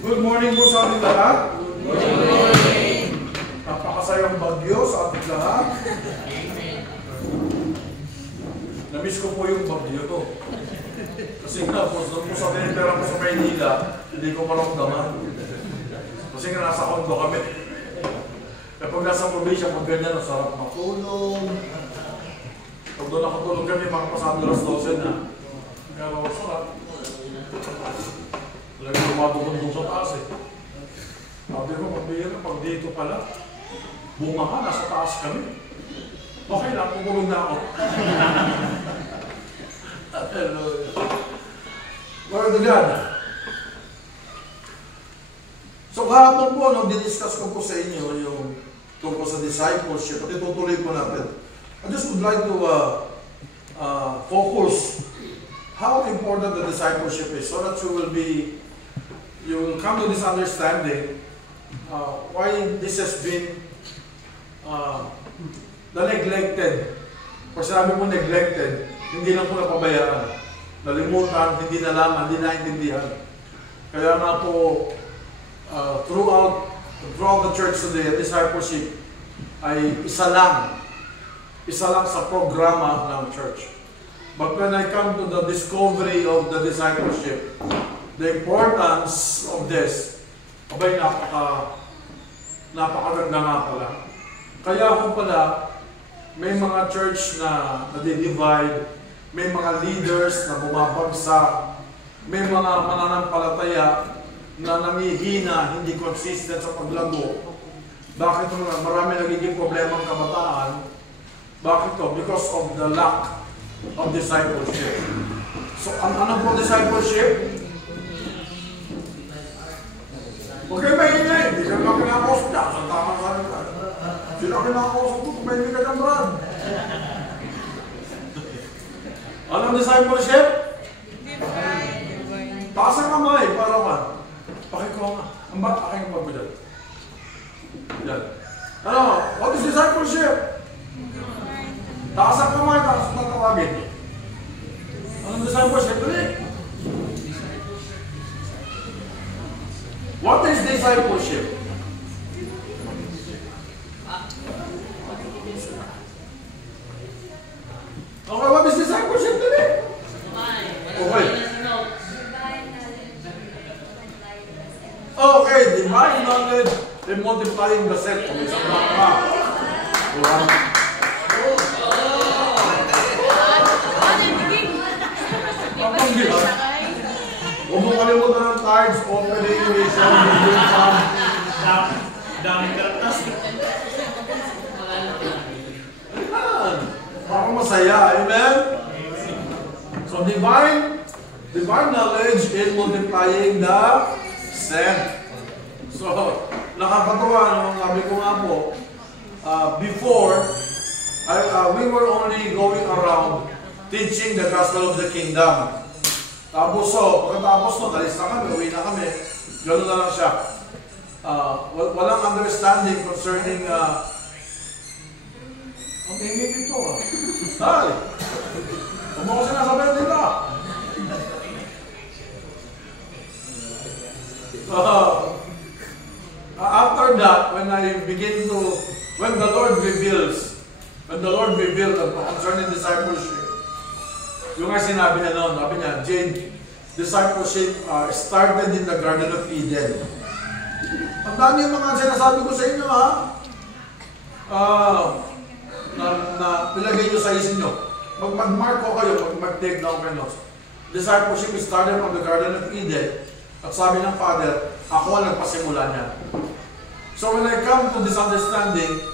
Good morning po sa ating lahat. Good morning. Napakasayang bagyo sa ating lahat. Namiss ko po yung bagyo to. Kasi nga po, doon po sa tinitira ko sa Maynila, hindi ko maramdaman. Kasi nga nasa kondo kami. Kapag nasa probinsya, pag ganyan, ang sarap matulog. Pag doon nakatulog kami, mga pasado alas 12 na. Pero sarap. Talagang lumatutundong sa taas eh. Sabi ko, pag dito pala, bumaha, nasa taas kami. Okay lang, pukulong na ako. Glory to God. So kahapon po, nag-discuss ko po sa inyo yung tungkol sa discipleship at itutuloy po natin. I just would like to focus how important the discipleship is so that you will come to this understanding why this has been the neglected. Pag sinabi mo neglected, hindi lang po napabayaan. Nalimutan, hindi nalaman, hindi naintindihan. Kaya nga po, throughout the church today, discipleship ay isa lang sa programa ng church. But when I come to the discovery of the discipleship, the importance of this, abay napakaganda nga pala. Kaya kung pala, may mga church na nadi-divide, may mga leaders na bumabagsak, may mga mananampalataya na namihina, hindi consistent sa paglago. Bakit marami nagiging problema ang kabataan? Bakit to? Because of the lack of discipleship. So, ano po discipleship? Huwag kayo maingay, hindi ka lang kinakausap niya. Sa tama ka rin ka. Sila kinakausap ko kung may hindi ka ng brad. Anong discipleship? Taas ang kamay, para ka. Pakikuha nga. Ang ba't aking kamay mo dyan? Yan. Ano? What is discipleship? Taas ang kamay, taas ang tatawagin. Anong discipleship? Dali. What is discipleship? Okay, what is discipleship today? Okay. Okay, divine knowledge and multiplying the set. Okay, sa mga ka. Huwag mo kalimutan ng tithes, offering, mission, million, daming karatas. Parang masaya, amen? So divine knowledge in multiplying the sent. So, nakakatawa, no? Sabi ko nga po, before, we were only going around teaching the gospel of the kingdom. Tapos pagkatapos no, talis na kami, uwi na kami. Gano'n na lang siya. Walang understanding concerning ang ingin ito Dahil, huwag mo ko sinasabihan nila. After that, when the Lord revealed concerning discipleship, yung nga sinabi niya noon, sabi niya, Jane, discipleship started in the Garden of Eden. Ang dami yung mga sinasabi ko sa inyo, ha? Na nilagay nyo sa isip nyo. Mag-mark ko kayo, mag-take down kayo. Discipleship started from the Garden of Eden. At sabi ng Father, ako ang nagpasimula niya. So when I come to this understanding,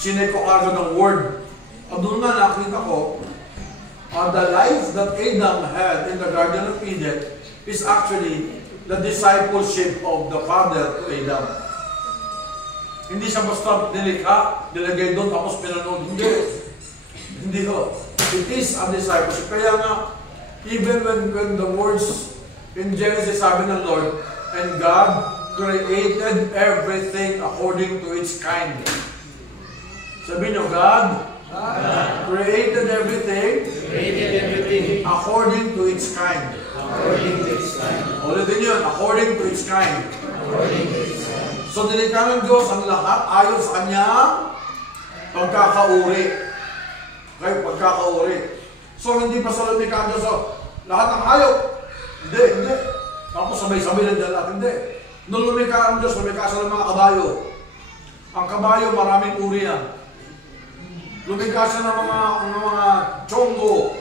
sinay ko agad ng word. At doon nga nakita ko, the life that Adam had in the Garden of Eden is actually the discipleship of the Father to Adam. Hindi siya basta nilikha, nilagay doon, tapos pinanood. Hindi ho. It is a discipleship. Kaya nga, even when the words in Genesis sabi ng Lord, and God created everything according to its kind. Sabi niyo, God created everything according to its kind. Ulitin yun, according to its kind. So, nilikha ng Diyos ang lahat ayon sa kanyang pagkakauri. Okay, pagkakauri. So, hindi pa sa lumikha ng Diyos, so, lahat ng hayop. Hindi. Tapos sabay-sabay lang dyan lahat, hindi. Nung lumikha ng Diyos, lumikha siya ng mga kabayo. Ang kabayo, maraming uri yan. Lumikha siya ng mga chonggo.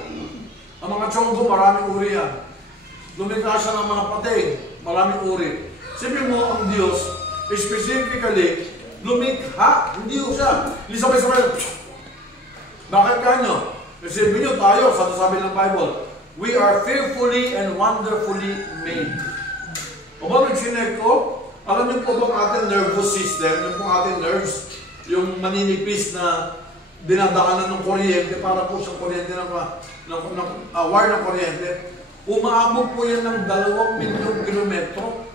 Ang mga chonggo, maraming uri yan. Lumikha siya ng mga pating, maraming uri. Sipin mo, ang Diyos, specifically, lumikha, hindi ko siya. Hindi sabay-sabay. Bakit kanyo? Isipin nyo tayo, sa sabi ng Bible, we are fearfully and wonderfully made. O ba, nagsinek ko? Alam niyo po ba ang ating nervous system, yung po ating nerves, yung maninipis na dinadaanan ng kuryente, para po siyang kuryente ng wire ng kuryente, umaabot po yan ng 2 milyong kilometro.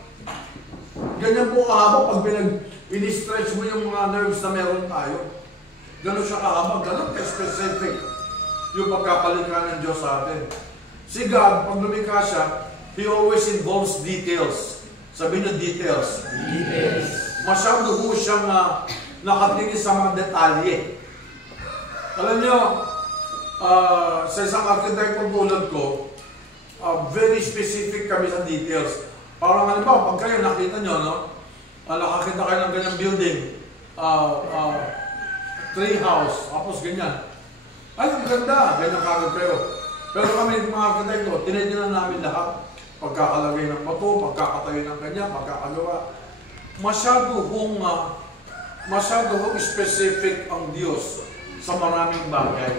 Ganyan po kahaba pag in-stretch mo yung mga nerves na meron tayo. Ganon siya kahaba, ganon ka-specific yung pagkakalikha ng Diyos sa atin. Si God, pag lumikha siya, He always involves details. Sabi niyo details. Details. Masyado po siyang nakatingin sa mga detalye. Alam niyo, sa isang architect tulad ko, very specific kami sa details. Parang halimbawa, pag kayo nakita nyo, no? Nakakita kayo ng ganyang building, tree house, tapos ganyan. Ay, ang ganda, ganyan kagad kayo. Pero kami, mga arkitekto, tinitinan namin lahat. Pagkakalagay ng bato, pagkakatayo ng ganyan, pagkakagawa. Masyado hong specific ang Diyos sa maraming bagay.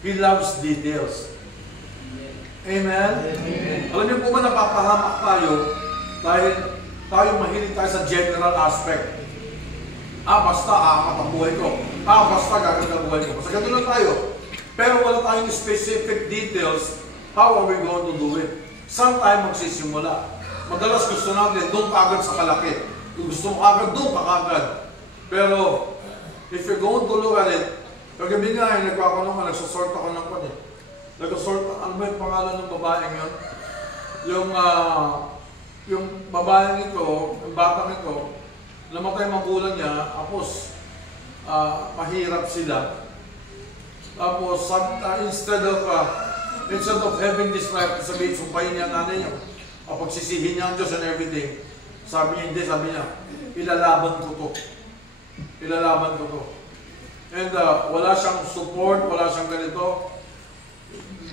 He loves details. Amen? Amen. Alam niyo po ba napapahamak tayo dahil tayo mahilig tayo sa general aspect. Basta aangat ang buhay ko. Basta gagawin ang buhay ko. Basta ganun lang tayo. Pero wala tayong specific details. How are we going to do it? Saan tayo magsisimula? Madalas gusto natin doon kagad sa kalaki. Kung gusto mo kagad, doon ka kagad. Pero, if you're going to look at it, kagabi nga nagsasort ako ng pan eh. Nagsasort, ano ba yung pangalan ng babaeng yun? Yung babaeng ito, yung batang ito, namatay magulang niya, tapos mahirap sila. Tapos, instead of having this life, sabihin, sumpahin niya ang nanay niya, pagsisihin niya ang Diyos and everything, sabi niya, hindi, sabi niya, ilalaban ko to. Ilalaban ko to. And wala siyang support, wala siyang ganito.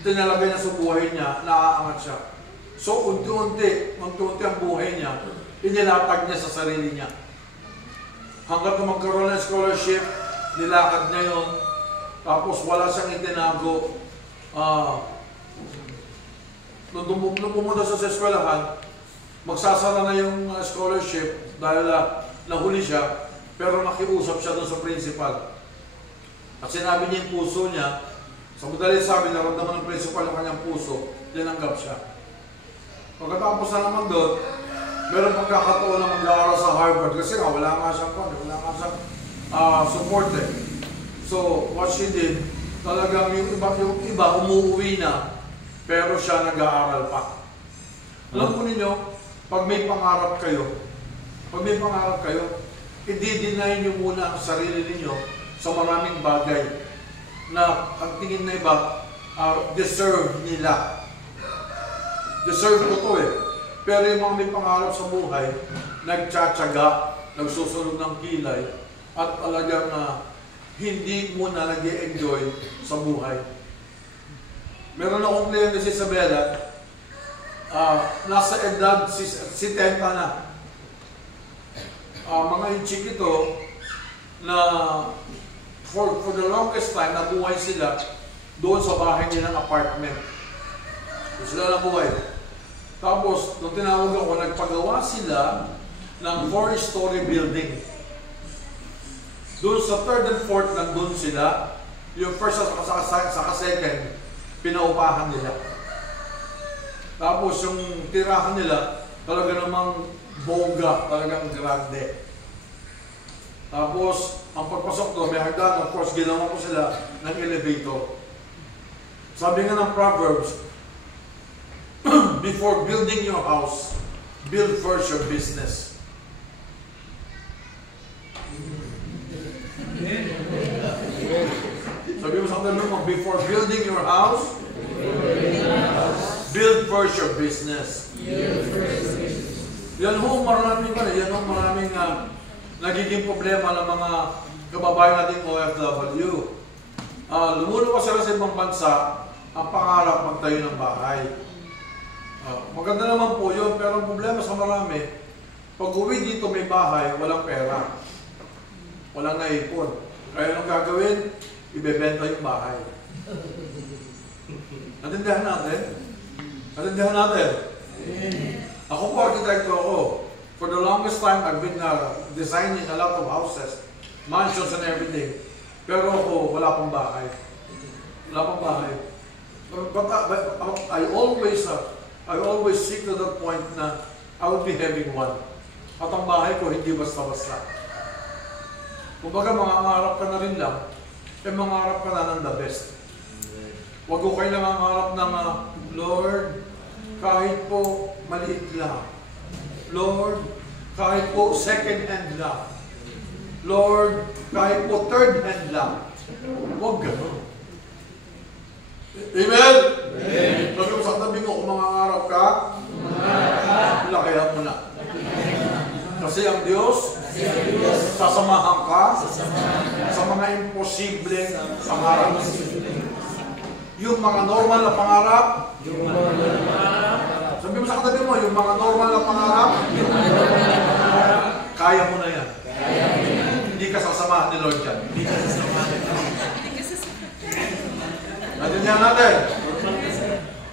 Tinalagay niya sa buhay niya, naaangat siya. So, unti-unti ang buhay niya, inilatag niya sa sarili niya. Hanggat magkaroon ng scholarship, nilakad niya yun, tapos wala siyang itinago. Nung pumunta sa eskwelahan, magsasara na yung scholarship dahil nahuli siya, pero nakiusap siya doon sa principal. At sinabi niya yung puso niya, sa madaling sabi, naramdaman ng principal ng kanyang puso, tinanggap siya. Pagkatapos na naman doon, meron pagkakataon na mag-aaral sa Harvard kasi nga wala nga siyang support eh. So, what she did, talagang yung iba umuwi na, pero siya nag-aaral pa. Alam po ninyo, pag may pangarap kayo, i-deny niyo muna ang sarili ninyo sa maraming bagay na ang tingin na iba, deserve nila. Deserve ko to eh. Pero yung mga may pangarap sa buhay, nagtsatsaga, nagsusunod ng kilay, at talagang hindi mo na nag-e-enjoy sa buhay. Meron akong kliyente si Isabela, nasa edad 70 na. Mga inchik ito na for the longest time, nabuhay sila doon sa bahay nilang apartment. Doon sila nabuhay. Tapos, nung tinawag ako, nagpagawa sila ng 4-story building. Doon sa 3rd and 4th, nandun sila. Yung first sa second, pinaupahan nila. Tapos, yung tirahan nila, talaga namang bongga, talagang grande. Tapos, ang pagpasok doon, may hagdan. Of course, ginawa ko sila ng elevator. Sabi nga ng Proverbs, Before building your house, build first your business. Sabi mo sa kanila mo, before building your house, build first your business. Yan ho, maraming nagiging problema ng mga kababayan nating OFW. Lumuluwas sila sa ibang bansa, ang pangarap magtayo ng bahay. Maganda naman po yun, pero ang problema sa marami, pag uwi dito may bahay, walang pera. Walang naipon. Kaya anong gagawin? Ibebenta yung bahay. Natindihan natin? Natindihan natin? Ako po, arkitekto ako. For the longest time, I've been designing a lot of houses, mansions and everything. Pero ako, wala pang bahay. Wala pang bahay. But I always seek to that point na I will be having one. At ang bahay ko, hindi basta-basta. Kumbaga, mangangarap ka na rin lang, mangangarap ka na ng the best. Huwag ko kayo nangangarap ng, Lord, kahit po maliit lang. Lord, kahit po second hand lang. Lord, kahit po third hand lang. Huwag gano'n. Amen? Amen. Sabi mo sa tabi mo, kung mangangarap ka, lakihan mo na. Kasi ang Diyos, sasamahan ka sa mga imposibleng pangarap. Yung mga normal na pangarap, sabi mo sa katabi mo, yung mga normal na pangarap, kaya mo na yan. Hindi ka sasamahan ni Lord yan. Natindihan natin.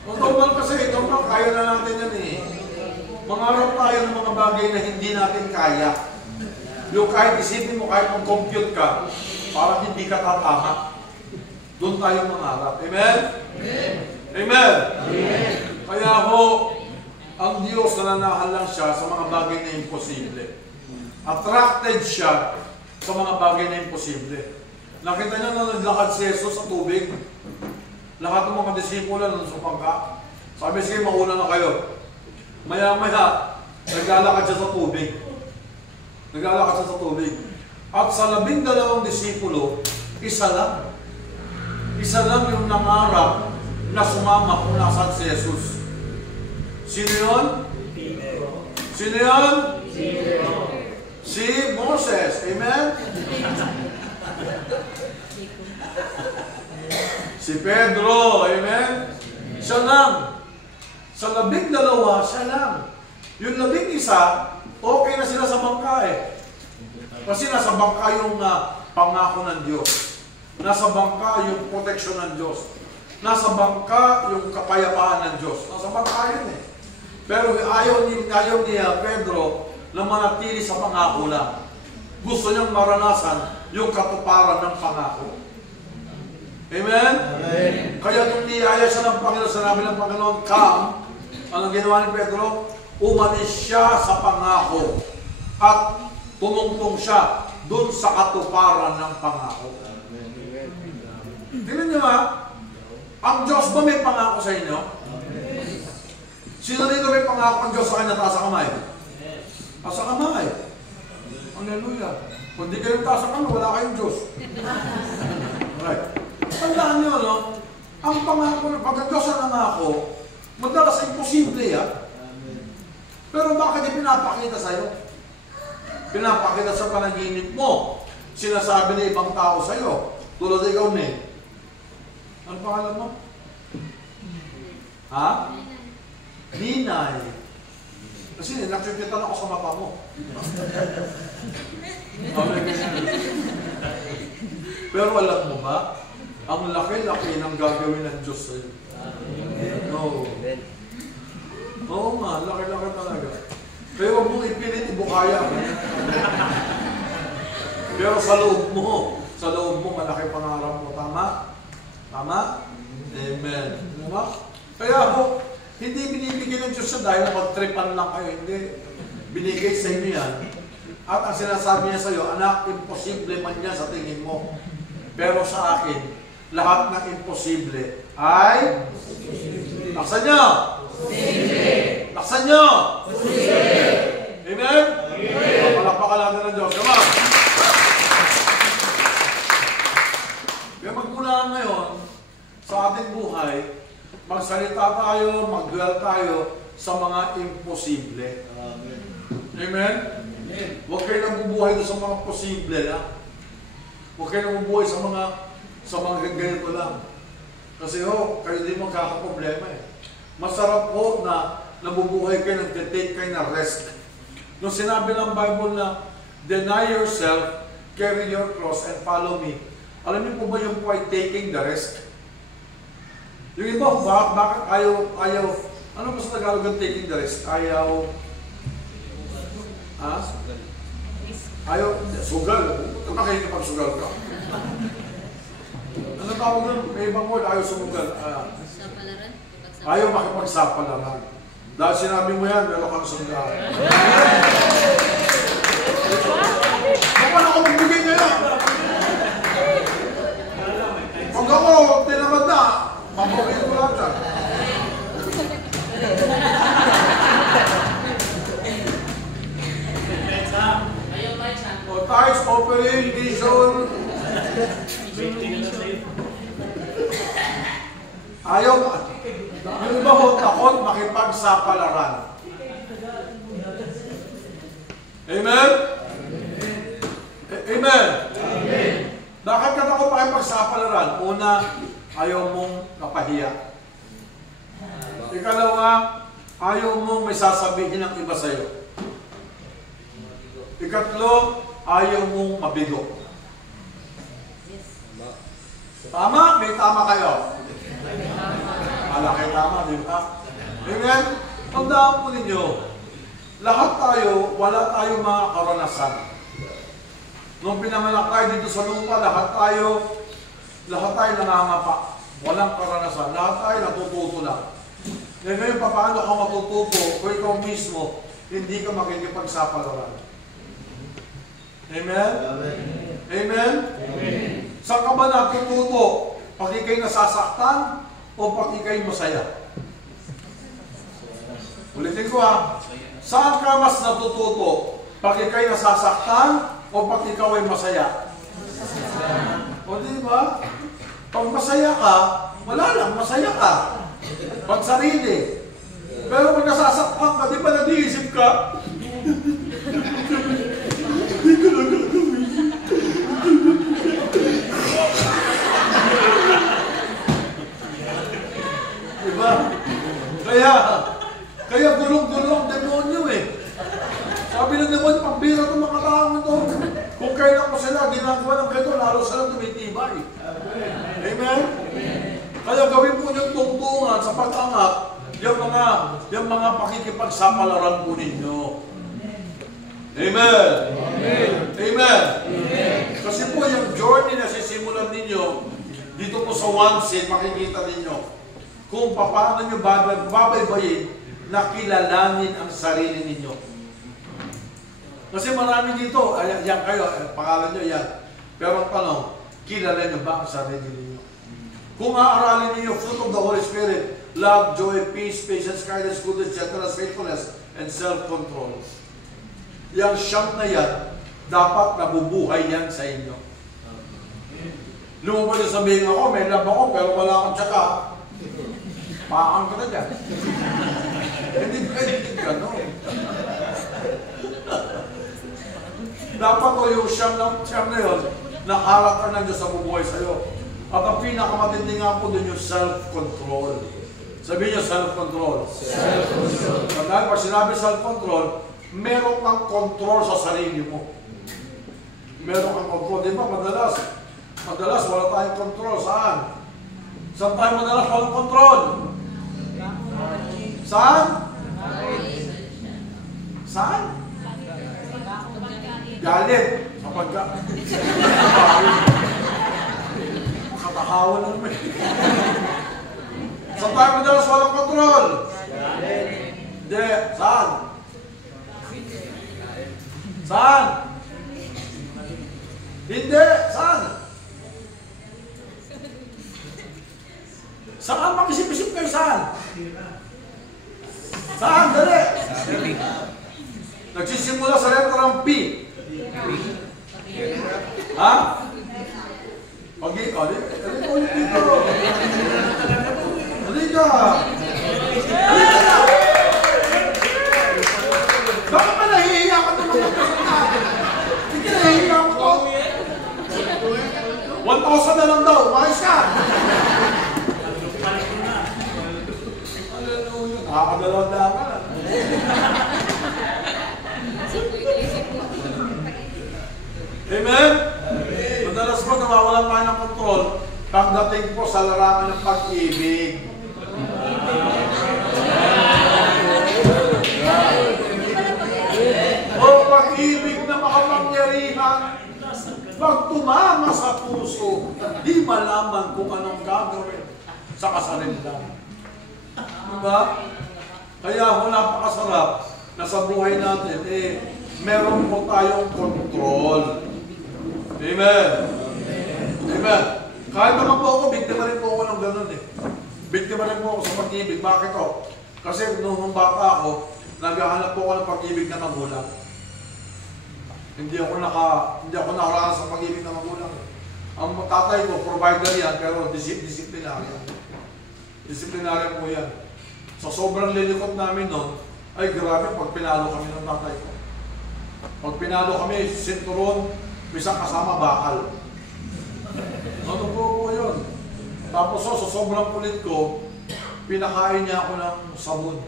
Normal kasi, normal, kaya na natin yan eh. Mangarap tayo ng mga bagay na hindi natin kaya. Yung kahit isipin mo, kahit mag-compute ka, parang hindi ka tatama. Doon tayo mangarap. Amen? Amen? Amen? Amen. Kaya ho, ang Diyos nananahan lang siya sa mga bagay na imposible. Attracted siya sa mga bagay na imposible. Nakita niya na naglakad si Jesus sa tubig. Lahat ng mga disipulo nung sumangka. Sabi, sige, mauna na kayo. Maya-maya, naglalakad siya sa tubig. Naglalakad siya sa tubig. At sa 12 disipulo, isa lang. Isa lang yung nangarap na sumama kung nasaan si Jesus. Sino yun? Sino yun? Si Moses. Amen? Si Pedro. Amen? Siya lang. Sa 12, siya lang. Yung 11, okay na sila sa bangka eh. Kasi nasa bangka yung pangako ng Diyos. Nasa bangka yung proteksyon ng Diyos. Nasa bangka yung kapayapaan ng Diyos. Nasa bangka yun eh. Pero ayaw ni Pedro na manatili sa pangako lang. Gusto niyang maranasan yung katuparan ng pangako. Amen? Amen. Kaya nung niyaya siya ng Panginoon, sinabi ng Panginoon, come, anong ginawa ni Pedro? Umalis siya sa pangako at tumungtong siya dun sa katuparan ng pangako. Tingnan niyo ang Diyos ba may pangako sa inyo? Sino dito may pangako ang Diyos sa kanya taas sa kamay? Taas sa kamay. Hallelujah. Kung di kayo taas sa kamay, wala kayong Diyos. Alright. Tandaan niyo, no? Ang pangako, pag ang Diyos ang nangako, madalas ay imposible yan. Pero bakit pinapakita sa'yo? Pinapakita sa panaginip mo. Sinasabi ng ibang tao sa'yo. Tulad ikaw, Neng. Ano pangalan mo? Ha? Ninay. Kasi nakikita ako sa mata mo. Pero alam mo ba? Ang laki-laki ng gagawin ng Diyos sa'yo. No. Oo nga, laki-laki talaga. Pero huwag mong ipilit, ibukaya. Pero sa loob mo, malaki pangarap mo. Tama? Tama? Amen. Diba? Kaya ako, hindi binibigyan ng Diyos siya dahil mag-tripan lang kayo. Hindi. Binigay sa inyo yan. At ang sinasabi niya sa iyo, anak, imposible man yan sa tingin mo. Pero sa akin, lahat ng imposible ay... Taksan niya! Laksan nyo! Amen? Palakpakan natin ng Diyos. Come on! Kaya magmula ngayon, sa ating buhay, magsalita tayo, mag-dwell tayo sa mga imposible. Amen? Amen? Huwag kayo nabubuhay doon sa mga posible, ha? Huwag kayo nabubuhay sa mga ganito lang. Kasi kayo din magkakaproblema eh. Masarap po na nabubuhay kayo, nag-take kayo na rest. Nung sinabi ng Bible na, deny yourself, carry your cross, and follow me. Alam niyo po ba yung po ay taking the rest? Yung iba, bakit ayaw, ano ba sa Tagalog ang taking the rest? Ayaw, ayaw, sugal. Ito na kayo kapag sugal ka. Ano tawag nun? May ibang word, ayaw sumugal. Ayaw makipagsapalaran. Dahil sinabi mo yan, meron kang sugal. Bakit ako magbigay niya yan? Pag ako, tinamad na, mapagay ko lahat yan. O tithes, offering, vision. Ayaw, yung iba ho, takot makipagsapalaran. Amen? Amen? Bakit ka takot makipagsapalaran? Una, ayaw mong napahiya. Ikalawa, ayaw mong may sasabihin ng iba sa'yo. Ikatlo, ayaw mong mabigo. Tama? May tama kayo. Malaki tama, di ba? Amen? Tandaan po ninyo, lahat tayo, wala tayong mga karanasan. Nung pinanganak tayo dito sa lupa, lahat tayo nangangapa. Walang karanasan. Lahat tayo natututo lang. Ngayon, paano ka matututo kung ikaw mismo hindi ka makikipagsapalaran? Amen? Amen? Saan ka ba natututo? Pag ikay nasasaktan o pag ikay masaya? Ulitin ko ha. Saan ka mas natututo? Pag ikay nasasaktan o pag ikaw ay masaya? O di ba? Pag masaya ka, wala lang, masaya ka. Pag sarili. Pero pag nasasaktan ka, di ba nag-iisip ka? Hindi ko na gagawin. Diba? Kaya gulong-gulong ang demonyo eh. Sabi ng demonyo, pambira itong mga taong ito. Kung kailan ko sila ginagawa ng ganito, lalo sila tumitibay. Amen? Kaya gawin po niyong tungtungan sa pag-angat yung mga pakikipagsapalaran po ninyo. Amen? Amen? Kasi po yung journey na sisimulan ninyo, dito po sa one seed, makikita ninyo kung paano nyo babaybayin na kilalanin ang sarili ninyo. Kasi marami dito, yan kayo, pangalan nyo yan. Pero ang tanong, kilala nyo ba ang sarili ninyo? Kung aaralin ninyo fruit of the Holy Spirit, love, joy, peace, patience, kindness, goodness, gentleness, faithfulness, and self-control. Yang siyam na yan, dapat nabubuhay yan sa inyo. Lumabas na sabihin ako, may love ako, pero wala akong tsaka. Paang ka na dyan. Hindi pwede gano'n. Dapat o yung siyam na yun, nakarakter ng Diyos sa bubuhay sa'yo. At ang pinakamatindi nga po dun yung self-control. Sabihin niyo, self-control. Self-control. Dahil pag sinabi self-control, meron kang control sa sarili mo. Meron kang control. Di ba, madalas wala tayong control. Saan? Saan tayo madalas walang control? Saan? Saan? Galit. Sa pagka... Makatahawan na naman. Saan tayo madalas walang control? Hindi. Saan? Saan? Hindi. Saan? Saan? Mag-isip-isip kayo saan? Saan? Dali! Nagsisimula sa letrang P. Ha? Halika ulit dito. Halika! Bakit ba nahihiya ka naman ng kasama? Hindi ka nahihiya mo to? 1,000 na lang daw. Umayos ka! Nakakadalaw na ka. Amen? Madalas po nawawalan tayo ng kontrol pagdating po sa larangan ng pag-ibig. O pag-ibig na makapangyarihan, pag tumama sa puso, di malaman kung anong gagawin sa kasarinlan. Diba? Kaya napakasarap na sa buhay natin, meron po tayong control. Amen. Amen. Kahit naman po ako, biktima rin po ako ng ganun eh. Biktima rin po ako sa pag-ibig. Bakit o? Kasi nung bata ako, naghahanap po ako ng pag-ibig na magulang. Hindi ako nakaranas sa pag-ibig na magulang. Ang tatay ko, provider yan, pero disciplinarian. Disciplinarian po yan. So sobrang lilikot namin noon, ay grabe pag pinalo kami ng tatay ko. Pag pinalo kami, sinturon, isang kasama bakal. Ano po yun? Tapos so sobrang kulit ko, pinakain niya ako ng sabon.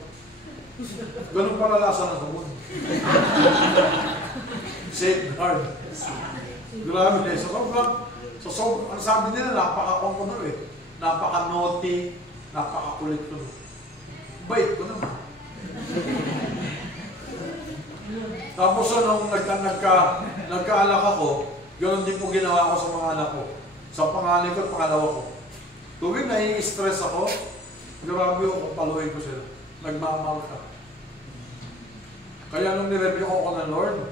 Ganun pala lasa ng sabon. Safeguard. Grabe. So sobrang, ang sabi nila, napaka-kong ko na napaka-naughty, napaka-kulit ko. Bait ko naman. Tapos nung nagkaalak ako, ganoon din po ginawa ko sa mga anak ko. Sa panganay ko at pangalawa ko. Tuwing nai-stress ako, grabe ako, paluhin ko sila. Nagmamahal ka. Kaya nung nirebyo ko ng Lord,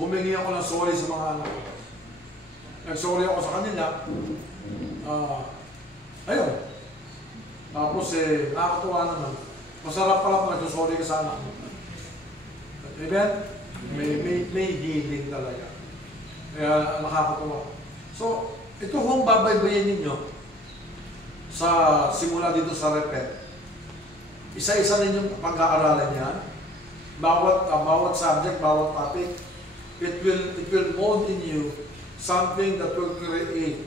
humingi ako ng sorry sa mga anak ko. Nag-sorry ako sa kanila. Ayun. Tapos nakakatuwa naman. Masarap pala pag nag-sorry ka sa anak mo. Amen? May healing talaga. Kaya nakakatuwa. So, ito kung babaybayin ninyo sa simula dito sa Repent. Isa-isa ninyong pag-aaralan yan. Bawat subject, bawat topic, it will mold in you something that will create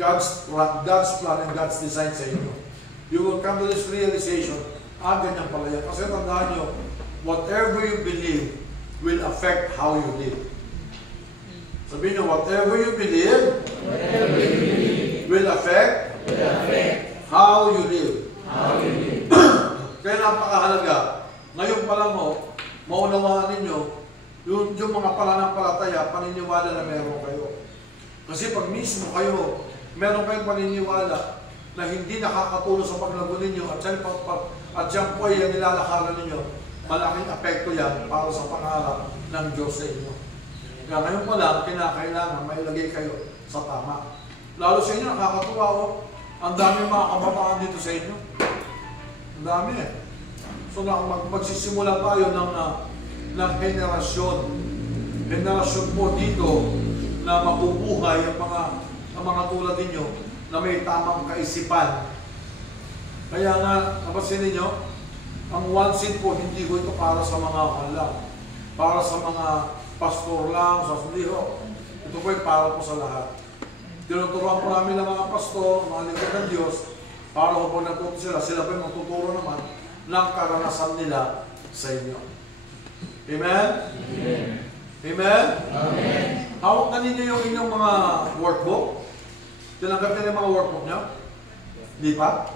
God's plan and God's design sa inyo. You will come to this realization, ganyan pala yan. Kasi tandaan nyo, whatever you believe will affect how you live. Sabihin nyo, whatever you believe will affect how you live. Kaya napakahalaga. Ngayon pa lang maunawaan ninyo yung mga pananampalataya, paniniwala na meron kayo. Kasi pag mismo kayo, meron kayong paniniwala na hindi nakakatulong sa paglago ninyo at yan po ay nilalakaran ninyo, malaking apekto yan para sa pangarap ng Diyos sa inyo. Kaya ngayon pa lang, kinakailangan mailagay kayo sa tama. Lalo sa inyo, nakakatuwa o. Ang dami mga kabataan dito sa inyo. Ang dami eh. So magsisimula tayo ng henerasyon. Henerasyon po dito na mabubuhay ang mga tulad ninyo na may tamang kaisipan. Kaya nga, napansin ninyo, ang one seed po, hindi ko ito para sa mga lang. Para sa mga pastor lang, sa suliho. Ito po ay para po sa lahat. Tinuturuan po namin ng mga pastor, mga lingkod ng Diyos, para kung natuto sila po ay magtuturo naman ng karanasan nila sa inyo. Amen? Amen? Amen? Amen. Hawak na ninyo yung inyong mga workbook. Tinanggap niyo yung mga workbook niyo? Hindi pa?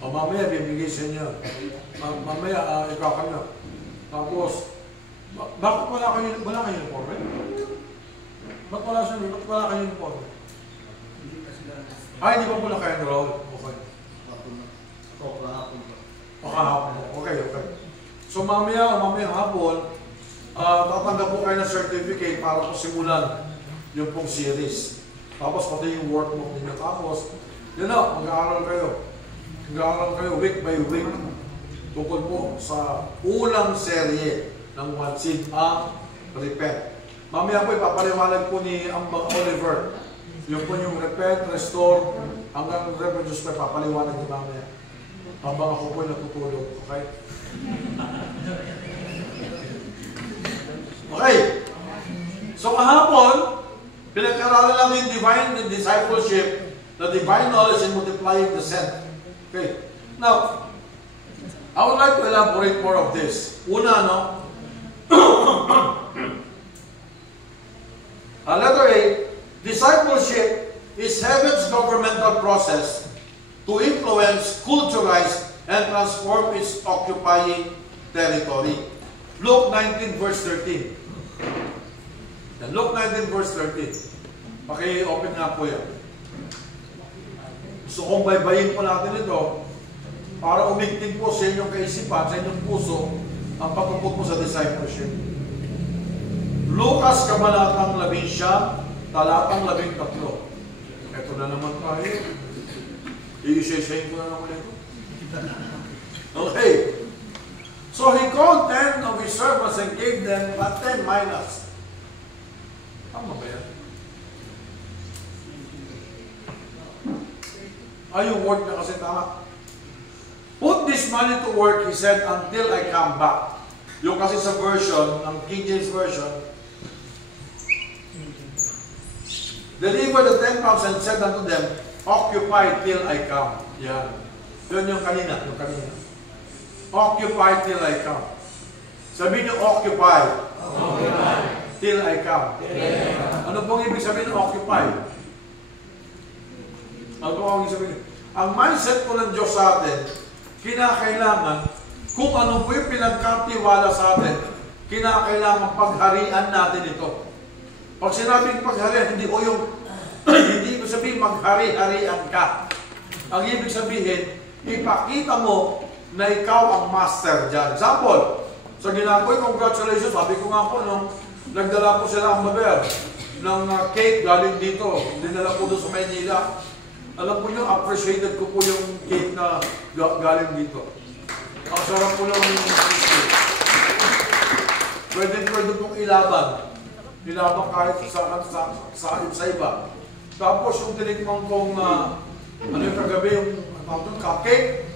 O mamaya, bibigay sa inyo. Mamaya, ikaw nyo. Tapos, bakit wala kayo uniforme? Bakit wala kayo uniforme? Hindi ba muna kayo enroll? Okay. Kahapon. Okay. So mamaya hapon, tatanggap po kayo ng certificate para po simulan yung pong series. Tapos pati yung workbook ninyo. Tapos, yun na, mag-aaral kayo. Mag-aaral kayo week by week. tungkol po sa unang serye ng One Seed, ang Repent. Mamaya po ipapaliwanag po ni Ambang Oliver. Yung po yung Repent, Restore, hanggang Reverend Diyos po ipapaliwanag ni mamaya. Habang ako po natutulog. Okay? Okay. So kahapon, pinag-aralan lang yung divine discipleship, the divine knowledge and multiplying the sent. Okay. Now, I would like to elaborate more of this. Una, no? Letter A, discipleship is heaven's governmental process to influence, culturalize, and transform its occupying territory. Luke 19 verse 13. Luke 19 verse 13. Paki-open nga po yan. Gusto kong baybayin po natin ito para umigting po sa inyong kaisipan, sa inyong puso, ang pagpupot po sa discipleship. Lucas Kabanatang 11, talatang 13. Ito na naman tayo. I-share ko na naman ito. Okay. So he called 10 of his servants and gave them 10 minas. Tama ba yan? Yung word na kasi tama. Put this money to work, he said, until I come back. Yung kasi sa version, ng King James Version, deliver the 10 pounds and said unto them, occupy till I come. Yan. Yun yung kanina. Occupy till I come. Sabihin niyo, occupy. Occupy. Till I come. Ano pong ibig sabihin ng occupy? Ano pong ibig sabihin? Ang mindset po ng Diyos sa atin, kinakailangan, kung ano po yung pinagkatiwala sa atin, kinakailangan pagharian natin ito. Pag sinabing pagharian, hindi ko yung hindi ko sabihin maghari-harian ka. Ang ibig sabihin, ipakita mo na ikaw ang master dyan. Example, sa ginagawa, congratulations, sabi ko nga po, nung nagdala po sila ang maber ng cake galing dito, dinala po doon sa Maynila. Alam po nyo, appreciated ko po yung cake na galing dito. Ang sarap po lang yung cake. Pwede pong ilaban. Ilaban kahit sa iba. Tapos yung tinikmang kong, ano yung kagabi, yung cupcake,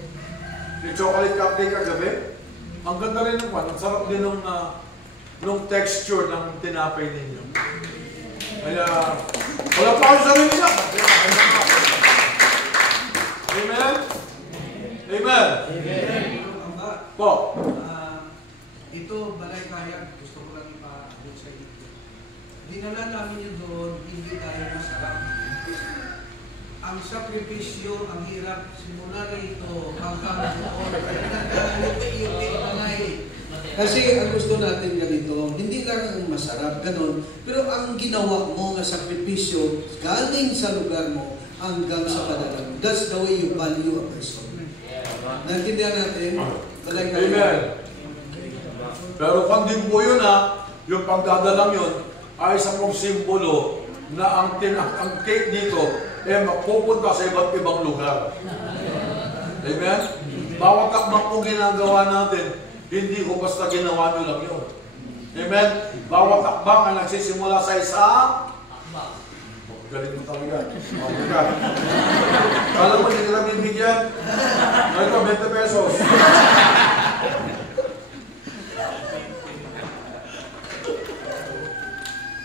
yung chocolate cupcake kagabi, ang ganda rin ng ang sarap din nung texture ng tinapay ninyo. Kaya, wala pa akong sarili niya. Amen? Amen? Amen. Po. Ito, balay kaya, gusto ko lang ipa-abot sa inyo. Dinala namin yun doon, hindi tayo masarap. Ang sakripisyo, ang hirap, simula rito hanggang doon. Nagkakalipi-ipi na kasi ang gusto natin ganito, hindi lang ang masarap, ganun. Pero ang ginawa mo na sakripisyo, galing sa lugar mo hanggang sa padalang. That's the way you value a person. Naintindihan natin? Amen. Pero kung din po yun yung pagdadalang yun, ay sa pong simbolo na ang cake dito mapupunta sa iba't ibang lugar. Amen? Bawat akbang po ginagawa natin, hindi ko basta ginawa nyo lang yun. Amen? Bawat akbang ang nagsisimula sa isa, galing mo talaga. Kala mo, hindi ka bibigyan. Ito, 20 pesos.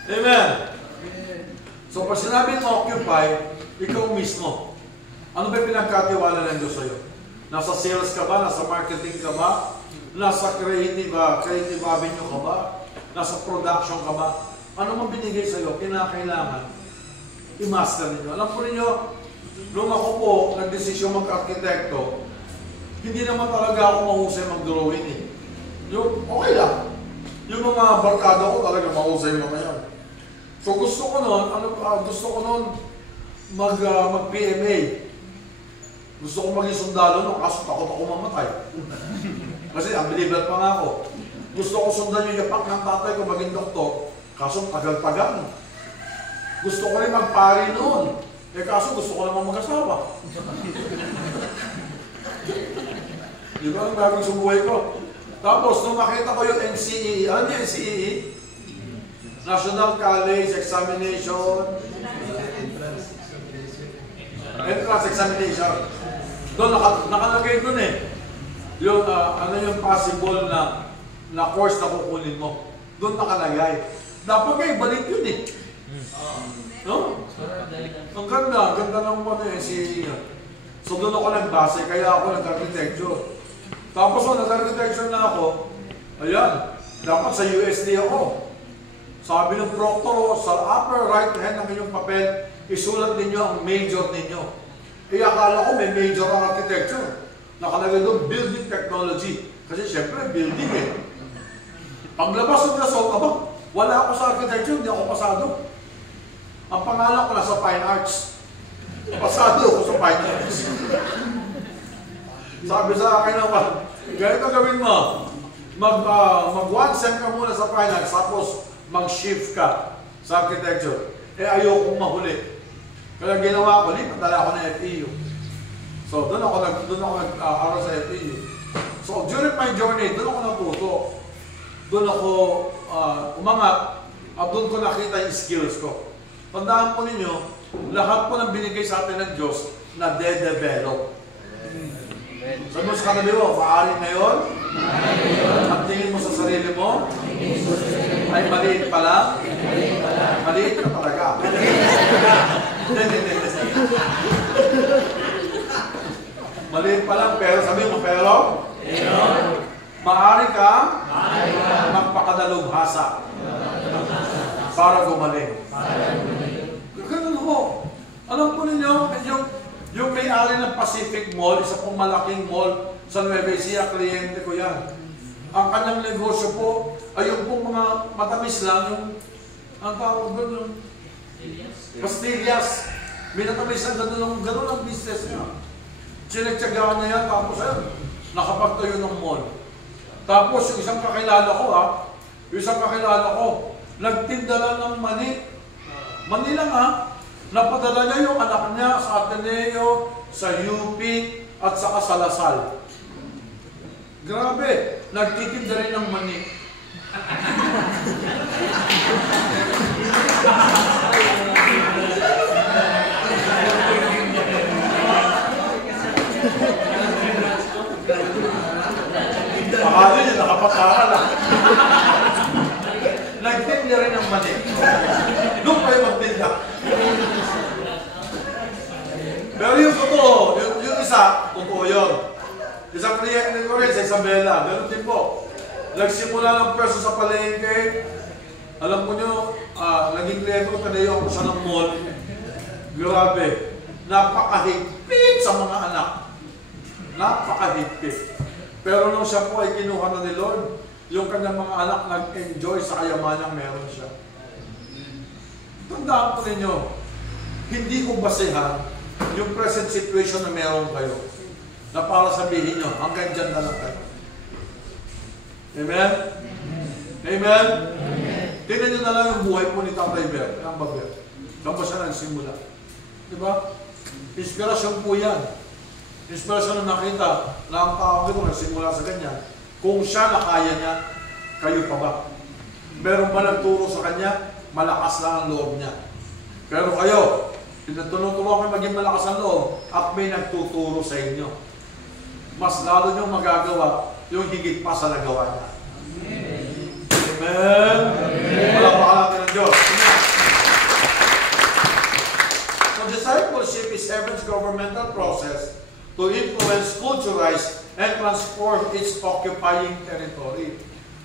Amen. So, pag sinabi mo occupy, ikaw mismo. Ano ba pinagkatiwala ng Diyos sa'yo? Nasa sales ka ba? Nasa marketing ka ba? Nasa creative avenue ka ba? Nasa production ka ba? Ano man binigay sa'yo, kinakailangan i-master ninyo. Alam po ninyo, nung ako po nagdesisyon mag-arkitekto, hindi naman talaga ako mahusay mag-drawing eh. Yung, okay lang. Yung mga barkada ko talaga mahusay mga yan. So gusto ko noon, mag-PMA. Gusto ko maging sundalo noon, kaso takot ako mamatay. Kasi unbeliever pa nga ako. Gusto ko sundan yung yapak ng tatay ko maging doktor, kaso tagal-tagal. Gusto ko rin magpari noon. Kaso gusto ko naman mag-asawa. Di ba ang gagawin sa buhay ko? Tapos, nung makita ko yung NCEE, ano yung NCEE? National College Examination, Entrance Examination. Doon, nakalagay doon eh. Yung, ano yung possible na course na kukunin mo. Doon nakalagay. Dapat may balik yun eh. No? Ang ganda ng ano yung NCEE. So doon ako nagbase, kaya ako nag-architecture. Tapos nung nag-architecture na ako, ayan, dapat sa USD ako. Sabi ng proctor, sa upper right hand ng inyong papel, isulat ninyo ang major ninyo. Eh akala ko may major ang architecture. Nakalagay doon, building technology. Kasi syempre, building eh. Paglabas ng result, wala ako sa architecture, hindi ako pasado. Ang pangalan ko na sa fine arts. Pasado ako sa fine arts. Sabi sa akin naman, ganito gawin mo. Mag-one sem ka muna sa fine arts, tapos mag-shift ka sa architecture. Eh ayokong mahuli. Kaya ginawa ko, padala ako ng FEU. So doon ako nag-aaral sa FEU. So during my journey, doon ako natuto. Doon ako umangat at doon ko nakita yung skills ko. Tandaan po ninyo, lahat po ng binigay sa atin ng Diyos na de-develop. Sabi mo sa kanabi mo, maaari ngayon, at tingin mo sa sarili mo, ay maliit pa lang, maliit ka talaga. Maliit pa lang, pero sabi mo, pero, maaari ka magpakadalubhasa para gumaling. Ganun ho. Alam po ninyo, yung may-ari ng Pacific Mall, isa pong malaking mall sa Nueva Ecija, kliyente ko yan. Ang kanyang negosyo po ay yung pong mga matamis lang, yung ang tawag doon, yung pastillas. May natamis lang ganun ang business niya. Sinagtsagaan niya yan, tapos ayun, nakapagtayo ng mall. Tapos yung isang kakilala ko, nagtinda lang ng mani. Mani lang napadala niya yung anak niya sa Ateneo, sa UP, at saka sa Lasal. Grabe, nagtitinda rin ng mani. Akala niya, nakapatara lang. Nagtinda rin ng mani. Doon kayo magtinda. Pero yung totoo, yung isa, totoo yun. Isang kliyente ko rin sa Isabela, ganun din po. Nagsimula ng perso sa palengke. Alam mo nyo, naging kliyente ko, tanayo ako siya ng mall. Grabe. Napakahigpit sa mga anak. Napakahigpit. Pero nung siya po ay kinuha na ni Lord, yung kanyang mga anak nag-enjoy sa kayamanang meron siya. Tandaan po ninyo, hindi ko basehan yung present situation na meron kayo na para sabihin nyo, hanggang dyan na lang kayo. Amen? Amen? Tingnan nyo na lang yung buhay po ni Tatay Ber, ang Baber. Saan ba siya nagsimula? Diba? Inspirasyon po yan. Inspirasyon na nakita na ang tao ko nagsimula sa ganyan. Kung siya nakaya niya, kayo pa ba? Meron ba nagturo sa kanya? Malakas lang ang loob niya. Pero kayo, tinutulungan kayo maging malakas ang loob at may nagtuturo sa inyo. Mas lalo nyo magagawa yung higit pa sa nagawa niya. Amen? Palakpakan natin ng Diyos. So discipleship is heaven's governmental process to influence, culturize, and transform its occupying territory.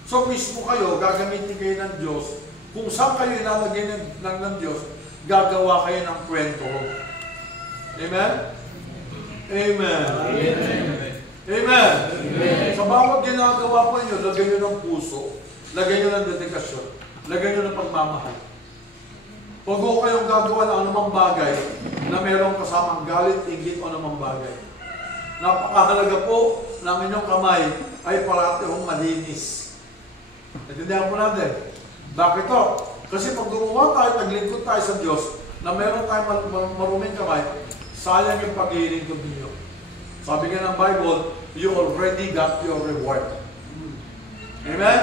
So mismo kayo, gagamitin kayo ng Diyos. Kung saan kayo ilalagay ng Diyos, gagawa kayo ng kwento. Amen? Amen. Amen. Amen. Sa bawat ginagawa po ninyo, lagay nyo ng puso, lagay nyo ng dedikasyon, lagay nyo ng pagmamahal. Huwag ko kayong gagawa ng anumang bagay na mayroong kasamang galit, inggit o anumang bagay. Napakahalaga po ng inyong kamay ay parati hong malinis. Natindihan po natin. Bakit ito? Kasi pag gumawa tayo, naglingkod tayo sa Diyos, na meron tayong maruming kamay, sayang yung pag-iilingkod ninyo. Sabi nga ng Bible, you already got your reward. Amen?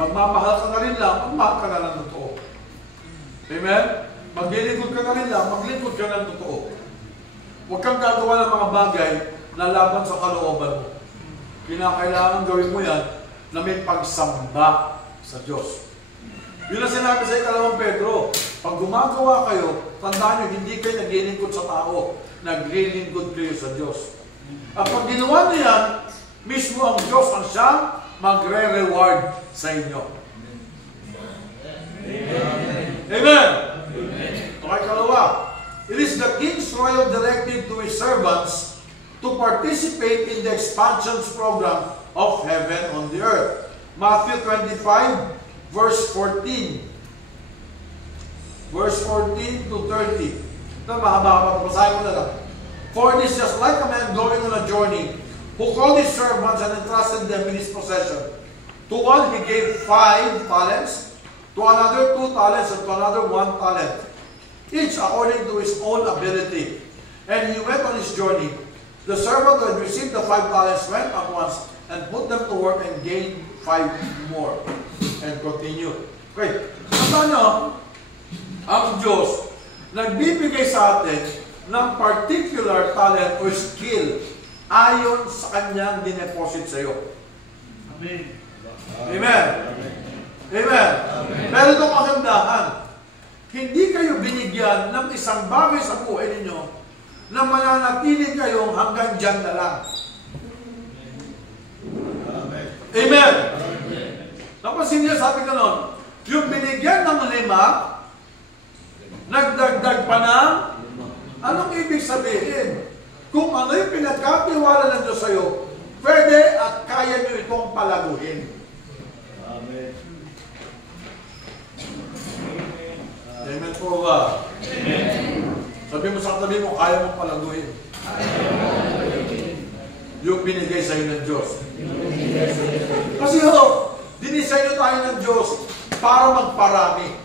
Magmamahal ka na rin lang, magmahal ka na lang totoo. Amen? Maglilingkod ka na rin lang, maglingkod ka na totoo. Huwag kang gagawa ng mga bagay na laban sa kalooban mo. Kinakailangan gawin mo yan na may pagsamba sa Diyos. Yun ang sinabi sa ikalawang Pedro. Pag gumagawa kayo, tandaan nyo, hindi kayo naglilingkod sa tao, naglilingkod kayo sa Diyos. At pag ginawa niyo yan, mismo ang Diyos ang siyang magre-reward sa inyo. Amen. Amen. Okay, kalawa. It is the King's royal directive to his servants to participate in the expansions program of heaven on the earth. Matthew 25, verse 14. Verse 14 to 30. Ito, mahaba-haba. Basahin ko na lang. For it is just like a man going on a journey, who called his servants and entrusted them in his possession. To one he gave 5 talents, to another 2 talents, and to another 1 talent, each according to his own ability. And he went on his journey. The servant who had received the 5 talents went at once and put them to work and gained 5 more. And continued. Okay, tandaan nyo, ang Diyos nagbibigay sa atin ng particular talent or skill ayon sa kanyang dineposit sa iyo. Amen. Amen. Amen. Pero itong kagandahan, hindi kayo binigyan ng isang bagay sa buhay ninyo na mananatili kayong hanggang dyan na lang. Amen. Napansin niya, sabi ka nun, yung binigyan ng 5, nagdagdag pa ng, anong ibig sabihin? Kung ano yung pinagkatiwala ng Diyos sa'yo, pwede at kaya nyo itong palaguhin. Amen. Amen po ba? Amen. Sabi mo sa katabi mo, kaya mong palaguhin. Yung binigay sa'yo ng Diyos. Kasi dinisenyo tayo ng Diyos para magparami.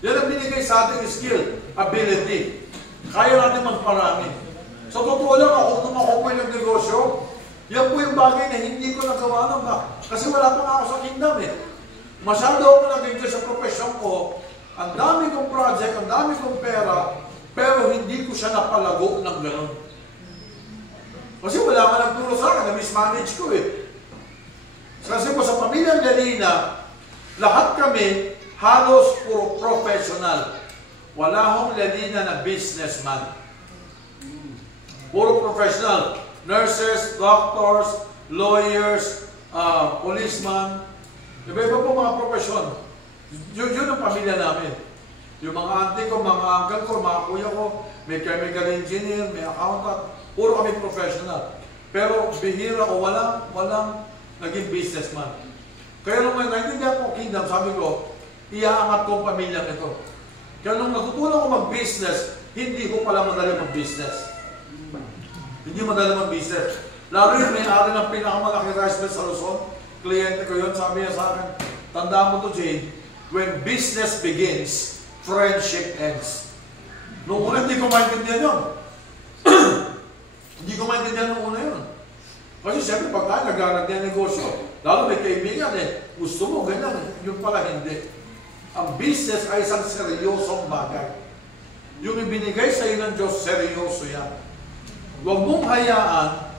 Yan ang binigay sa ating skill, ability. Kaya natin magparami. Sa totoo lang, nung ako po'y nagnegosyo, yan po yung bagay na hindi ko nagawa nung kasi wala pa nga ako sa kingdom eh. Masyado ako nag-enjoy sa profesyon ko, ang dami kong project, ang dami kong pera, pero hindi ko siya napalago ng gano'n. Kasi wala man nagturo sa akin, na-mismanage ko eh. Kasi po sa pamilyang Galina, lahat kami halos puro professional. Wala akong Galina na businessman. Puro professional. Nurses, doctors, lawyers, policeman. Iba-iba po mga profesyon. Yun ang pamilya namin. Yung mga auntie ko, mga uncle ko, mga kuya ko, may chemical engineer, may accountant. Puro kami professional. Pero bihira ko, walang naging businessman. Kaya nung may naintindihan ko kingdom, sabi ko, iaangat ko ang pamilyang ito. Kaya nung natutunan ko mag-business, hindi ko pala madali mag-business. Hindi madali mag-business. Lalo yung may-ari ng pinakamalaki rice mill sa Luzon, kliyente ko yun, sabi niya sa akin, tandaan mo to, Jane, when business begins, friendship ends. Noong una, hindi ko maintindihan yun. Hindi ko maintindihan noong una yun. Kasi siyempre, pag tayo naglalagay ng negosyo, lalo may kaibigan eh, gusto mo, ganyan, yung pala hindi. Ang business ay isang seryosong bagay. Yung ibinigay sa iyo ng Diyos, seryoso yan. Huwag mong hayaan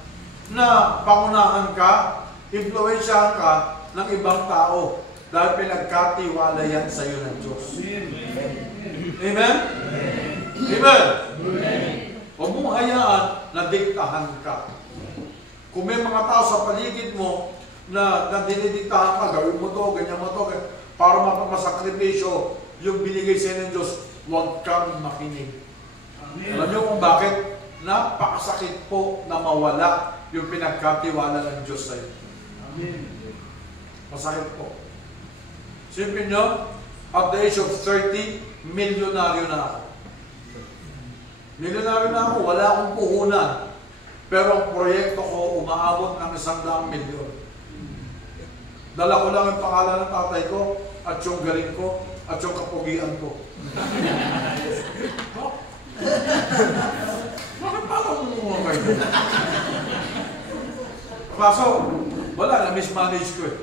na pangunahan ka, impluwensyahan ka ng ibang tao dahil pinagkatiwala yan sa iyo ng Diyos. Amen? Amen? Huwag mong hayaan na diktahan ka. Kung may mga tao sa paligid mo na dinidiktahan ka, gawin mo to, ganyan mo to, para mapamasakripisyo yung binigay sa iyo ng Diyos, huwag kang makinig. Alam niyo kung bakit? Napakasakit po na mawala yung pinagkatiwala ng Diyos sa iyo. Amen. Masakit po. Sipin nyo, at the age of 30, milyonaryo na ako. Milyonaryo na ako, wala akong puhunan. Pero ang proyekto ko umaabot ng 100 milyon. Dala ko lang yung pangalan ng tatay ko, at yung galing ko, at yung kapugian ko. Bakit parang kayo. Kaso, wala, na-mismanage ko eh.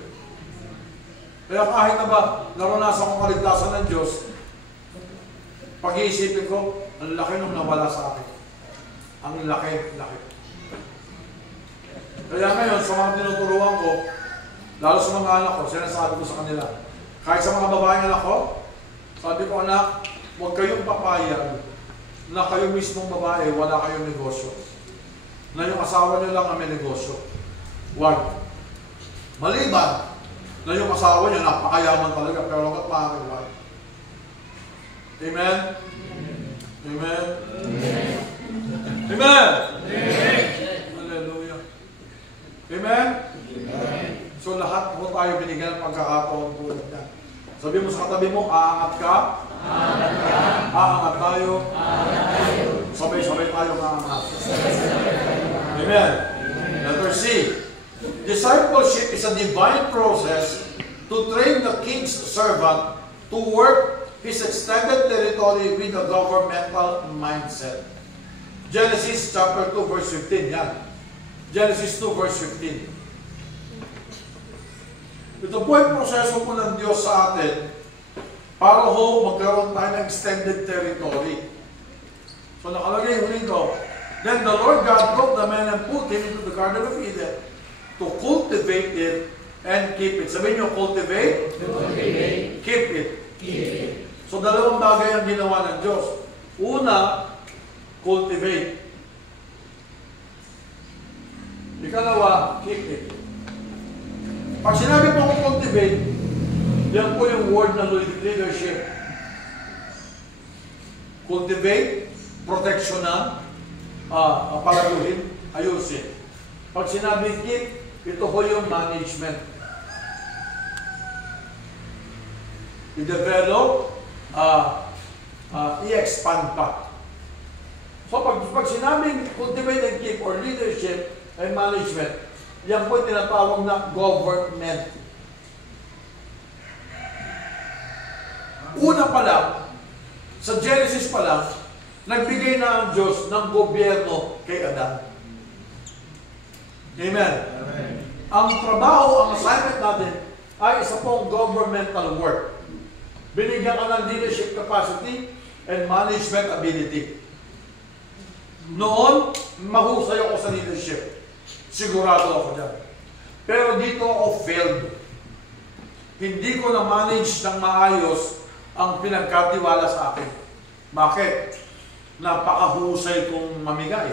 Kaya kahit na ba, naranasan kong kaligtasan ng Diyos, pag-iisipin ko, ang laki nung nawala sa akin. Ang laki. Kaya ngayon, sa mga tinuturuan ko, lalo sa mga anak ko, sinasabi ko sa kanila, kahit sa mga babaeng anak ko, sabi ko, anak, huwag kayong papayag na kayo mismong babae, wala kayong negosyo. Na yung asawa nyo lang ang may negosyo. Huwag. Maliban na yung asawa nyo, napakayaman talaga, pero hanggat maaari, huwag. Amen? Amen? Amen? Amen? Hallelujah. Amen? So lahat po tayo binigyan ng pagkakataon tulad niya. Sabi mo sa katabi mo, aangat ka? Aangat tayo? Sabay-sabay tayo aangat. Amen? Letter C. Discipleship is a divine process to train the king's servant to work his extended territory with a governmental mindset. Genesis chapter 2 verse 15. Yan. Genesis 2 verse 15. Ito po ay proseso po ng Diyos sa atin para ho magkaroon tayo ng extended territory. So nakalagay ho dito, then the Lord God broke the man and put him into the Garden of Eden to cultivate it and keep it. Sabihin nyo, cultivate, keep it. So dalawang bagay ang ginawa ng Diyos. Una, cultivate. Ikalawa, keep it. Pag sinabi po kong cultivate, yan po yung word na leadership. Cultivate, proteksyonan, palaguhin, ayusin. Pag sinabi keep, ito po yung management. I-develop, i-expand pa. So pag sinabing cultivate and keep or leadership and management, yan po yung tinatawag na government. Una pa lang, sa Genesis pa lang, nagbigay na ang Diyos ng gobyerno kay Adan. Amen. Amen. Ang trabaho, ang assignment natin ay isa pong governmental work. Binigyan ka ng leadership capacity and management ability. Noon, mahusay ako sa leadership. Sigurado ako dyan. Pero dito ako failed. Hindi ko na-manage ng maayos ang pinagkatiwala sa akin. Bakit? Napakahusay kong mamigay.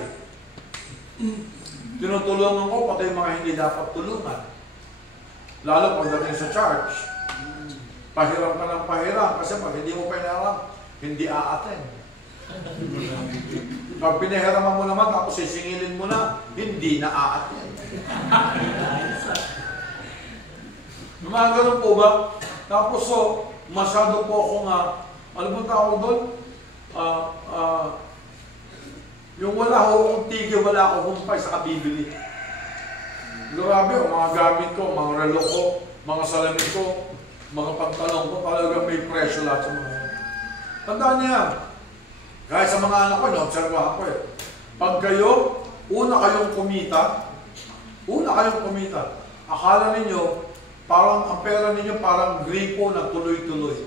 Tinutulungan ko pati mga hindi dapat tulungan. Lalo pagdating sa church. Pahiram ka ng pahiram kasi pag hindi mo pinahiram, hindi a-attend. Pag pinahiraman mo naman tapos sisingilin mo na, hindi na a-attend. Mga ganun po ba? Tapos masyado po akong, ano po tawag doon? Yung wala akong tigil, wala akong humpay sa kabibili. Grabe, mga gamit ko, mga relo ko, mga salamin ko, mga pantalong ko, talagang may presyo lahat sa mga yan. Tandaan niya, kahit sa mga anak ko, na-observahan ko eh. Pag kayo, una kayong kumita, akala ninyo, parang ang pera ninyo parang gripo na tuloy-tuloy.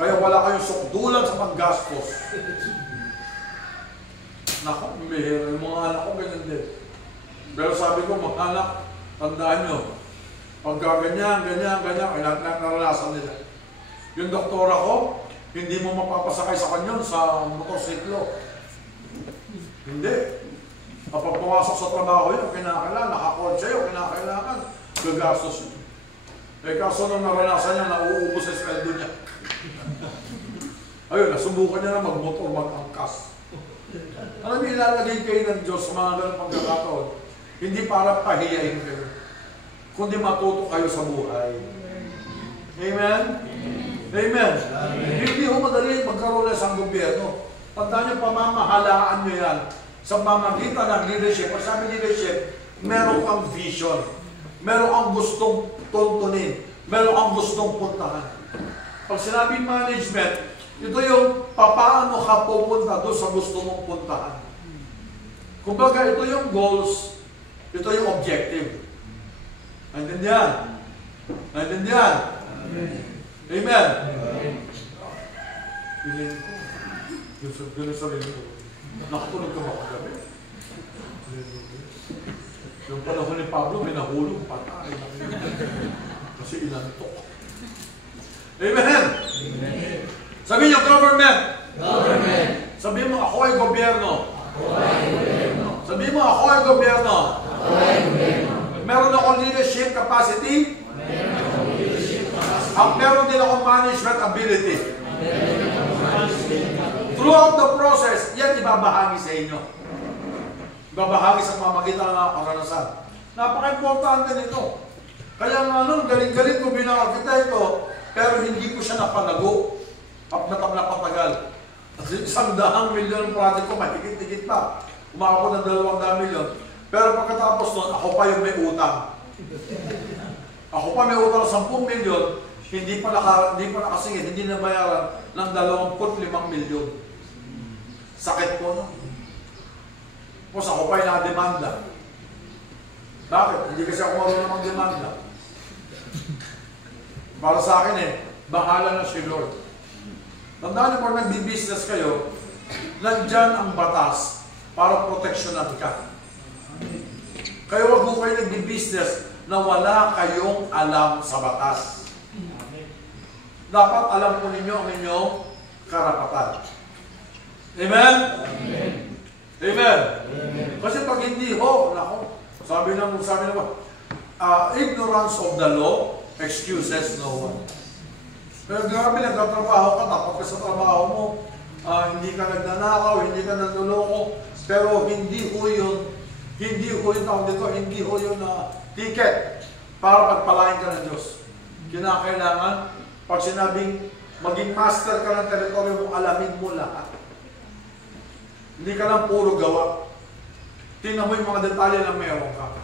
Kaya wala kayong sukdulan sa paggastos. Naku, bihira. Yung mga anak ko ganyan din. Pero sabi ko, mga anak, tandaan nyo, pagka ganyan, ay naranasan nila. Yung doktora ko, hindi mo mapapasakay sa kanyon sa motorsiklo. Hindi. Kapag pumasok sa trabaho yun, kinakailangan, nakakonsya yun, kinakailangan, gagastos yun. Eh kaso nung naranasan niya, nauubos sa sweldo niya. Ayun, nasubukan niya na magmotor, mag-angkas. Alam niyo, ilalagay kayo ng Diyos sa mga ganang pagkakataon, hindi para pahiyain kayo, kundi matuto kayo sa buhay. Amen? Amen? Hindi ho madali magkaroon ng isang gobyerno. Tandaan niyo, pamamahalaan niyo yan sa pamagitan ng leadership. Pag sabi leadership, meron kang vision, meron kang gustong tuntunin, meron kang gustong puntahan. Pag sinabing management, ito yung paano ka pupunta doon sa gusto mong puntahan. Kumbaga, ito yung goals, ito yung objective. Naintindihan? Naintindihan? Amen? Pilin ko. Yung sarili ko. Nakatulog ka ba kagabi? Yung panahon ni Pablo, may nahulog, patay. Kasi inantok. Amen? Amen. Sabihin niyo, government. Government. Sabihin mo, ako ay gobyerno. Ako ay gobyerno. Sabihin mo, ako ay gobyerno. Ako ay gobyerno. Meron akong leadership capacity. Meron akong leadership capacity. At meron din akong management ability. Meron akong management ability. Throughout the process, yan ibabahagi sa inyo. Ibabahagi sa pamamagitan ng karanasan. Napaka-importante nito. Kaya nga nun, galing-galing ko bilang arkitekto, pero hindi ko siya napalago at napatagal. Kasi 100 milyon project ko, mahigit-higit pa. Umabot ng 200 milyon. Pero pagkatapos nun, ako pa yung may utang. Ako pa may utang ng 10 milyon, hindi pa nakasingit, hindi nabayaran ng 25 milyon. Sakit po, no? Tapos ako pa yung nakademanda. Bakit? Hindi kasi ako marunong mag-demanda. Para sa akin bahala na si Lord. Tandaan niyo, pag nagbi-business kayo, nandyan ang batas para proteksyonan ka. Kaya wag mo kayo nagbi-business na wala kayong alam sa batas. Dapat alam po ninyo ang inyong karapatan. Amen? Amen. Amen? Amen. Kasi pag hindi nako, sabi naman, ignorance of the law excuses no one. Pero grabe, nagtatrabaho ka, tapos ka sa trabaho mo, hindi ka nagnanakaw, hindi ka nanduloko, pero hindi ho yun ticket para pagpalain ka ng Diyos. Kinakailangan, pag sinabing maging master ka ng teritoryo mo, alamin mo lahat. Hindi ka lang puro gawa. Tingnan mo yung mga detalye na meron ka.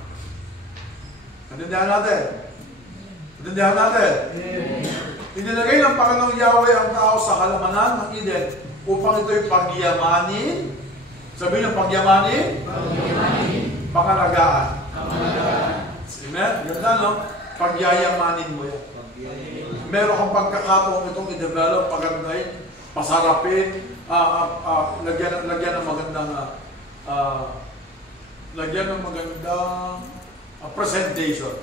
Natindihan natin? Natindihan natin? Inilagay ng Panginoong Yahweh ang tao sa halamanan ng Eden upang ito'y pagyamanin. Sabi niyo, pagyamanin? Pagyamanin. Pangalagaan. Pangalagaan. Amen? Ganda, no? Pagyayamanin mo yan. Meron kang pagkakataong itong i-develop, pagandahin, pasarapin, lagyan ng magandang presentation.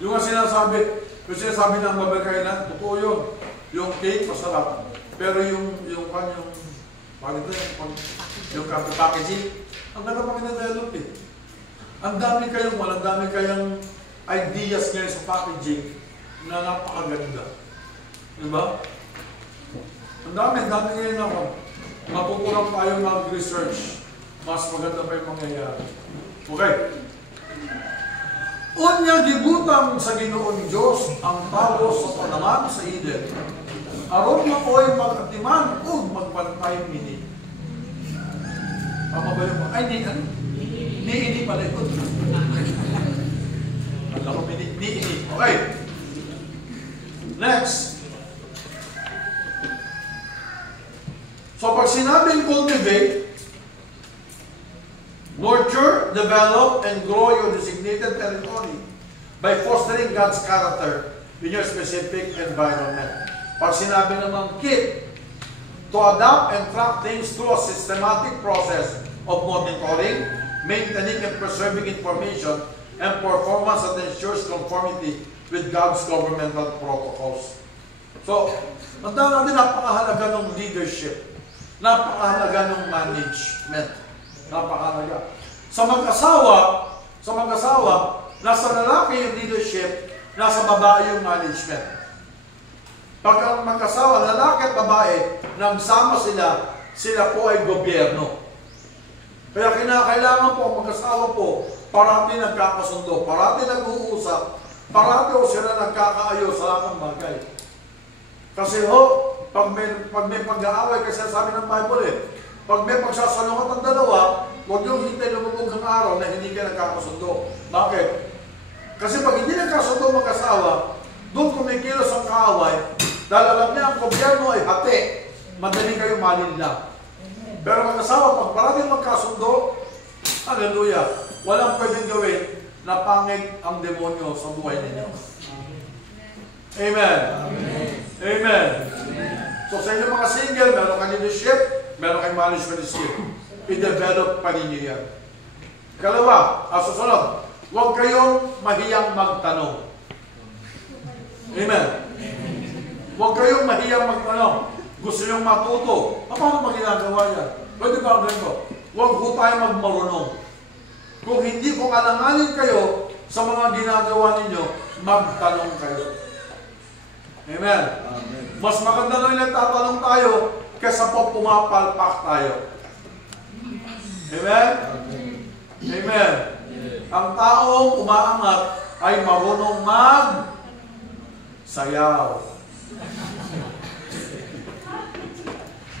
Yung sinasabi ng mabel kayo na, totoo yun. Yung cake, masarap. Pero yung packaging, ang ganda pa kinadevelop eh. Ang dami kayong ideas ngayon sa packaging na napakaganda. Diba? Ang dami ngayon ako. Matutulang tayo mag-research. Mas maganda pa yung mangyayari. Okay. Unya gibutang sa Ginoong Diyos ang tao sa panaman sa Eden. Aron na ko'y mag-atiman o magbantay mini. Tama ba yung ay, ni pala ito. Alam ko, ni. Okay. Next. So pag sinabing cultivate, nurture, develop, and grow your designated territory by fostering God's character in your specific environment. Pag sinabi naman keep, to adapt and track things through a systematic process of monitoring, maintaining and preserving information, and performance that ensures conformity with God's governmental protocols. So, tandaan natin, napakahalaga ng leadership. Napakahalaga ng management. Napakahalaga. Sa mag-asawa, nasa lalaki yung leadership, nasa babae yung management. Pag ang mag-asawa, lalaki at babae, nagsama sila po ay gobyerno. Kaya kinakailangan po ang mag-asawa po, parati nagkakasundo, parati nag-uusap, parati o sila nagkakaayos sa lahat ng bagay. Kasi pag may pag-aaway, kasi sabi ng Bible pag may pagsasalungat ang dalawa, huwag niyong hintay lumubog ang araw na hindi kayo nagkakasundo. Bakit? Kasi pag hindi nagkasundo mag-asawa, doon kumikilos ang kaaway, dahil alam niya ang gobyerno ay hati, madali kayo malinlang. Pero mag-asawa, pag parating magkasundo, hallelujah, walang pwedeng gawin na pangit ang demonyo sa buhay ninyo. Amen. Amen. Amen. So sa inyo mga single, meron kang leadership, meron kang management skill. I-develop pa ninyo yan. Kalawa, susunod, huwag kayong mahiyang magtanong. Amen. Huwag kayong mahiyang magtanong. Gusto niyong matuto. Paano ba ginagawa yan? Pwede ba ang ganito? Huwag ho tayo magmarunong. Kung hindi ko alanganin kayo sa mga ginagawa ninyo, magtanong kayo. Amen. Amen. Mas maganda na nagtatanong tayo kaysa po pumapalpak tayo. Amen? Amen. Ang taong umaangat ay marunong mag-sayaw.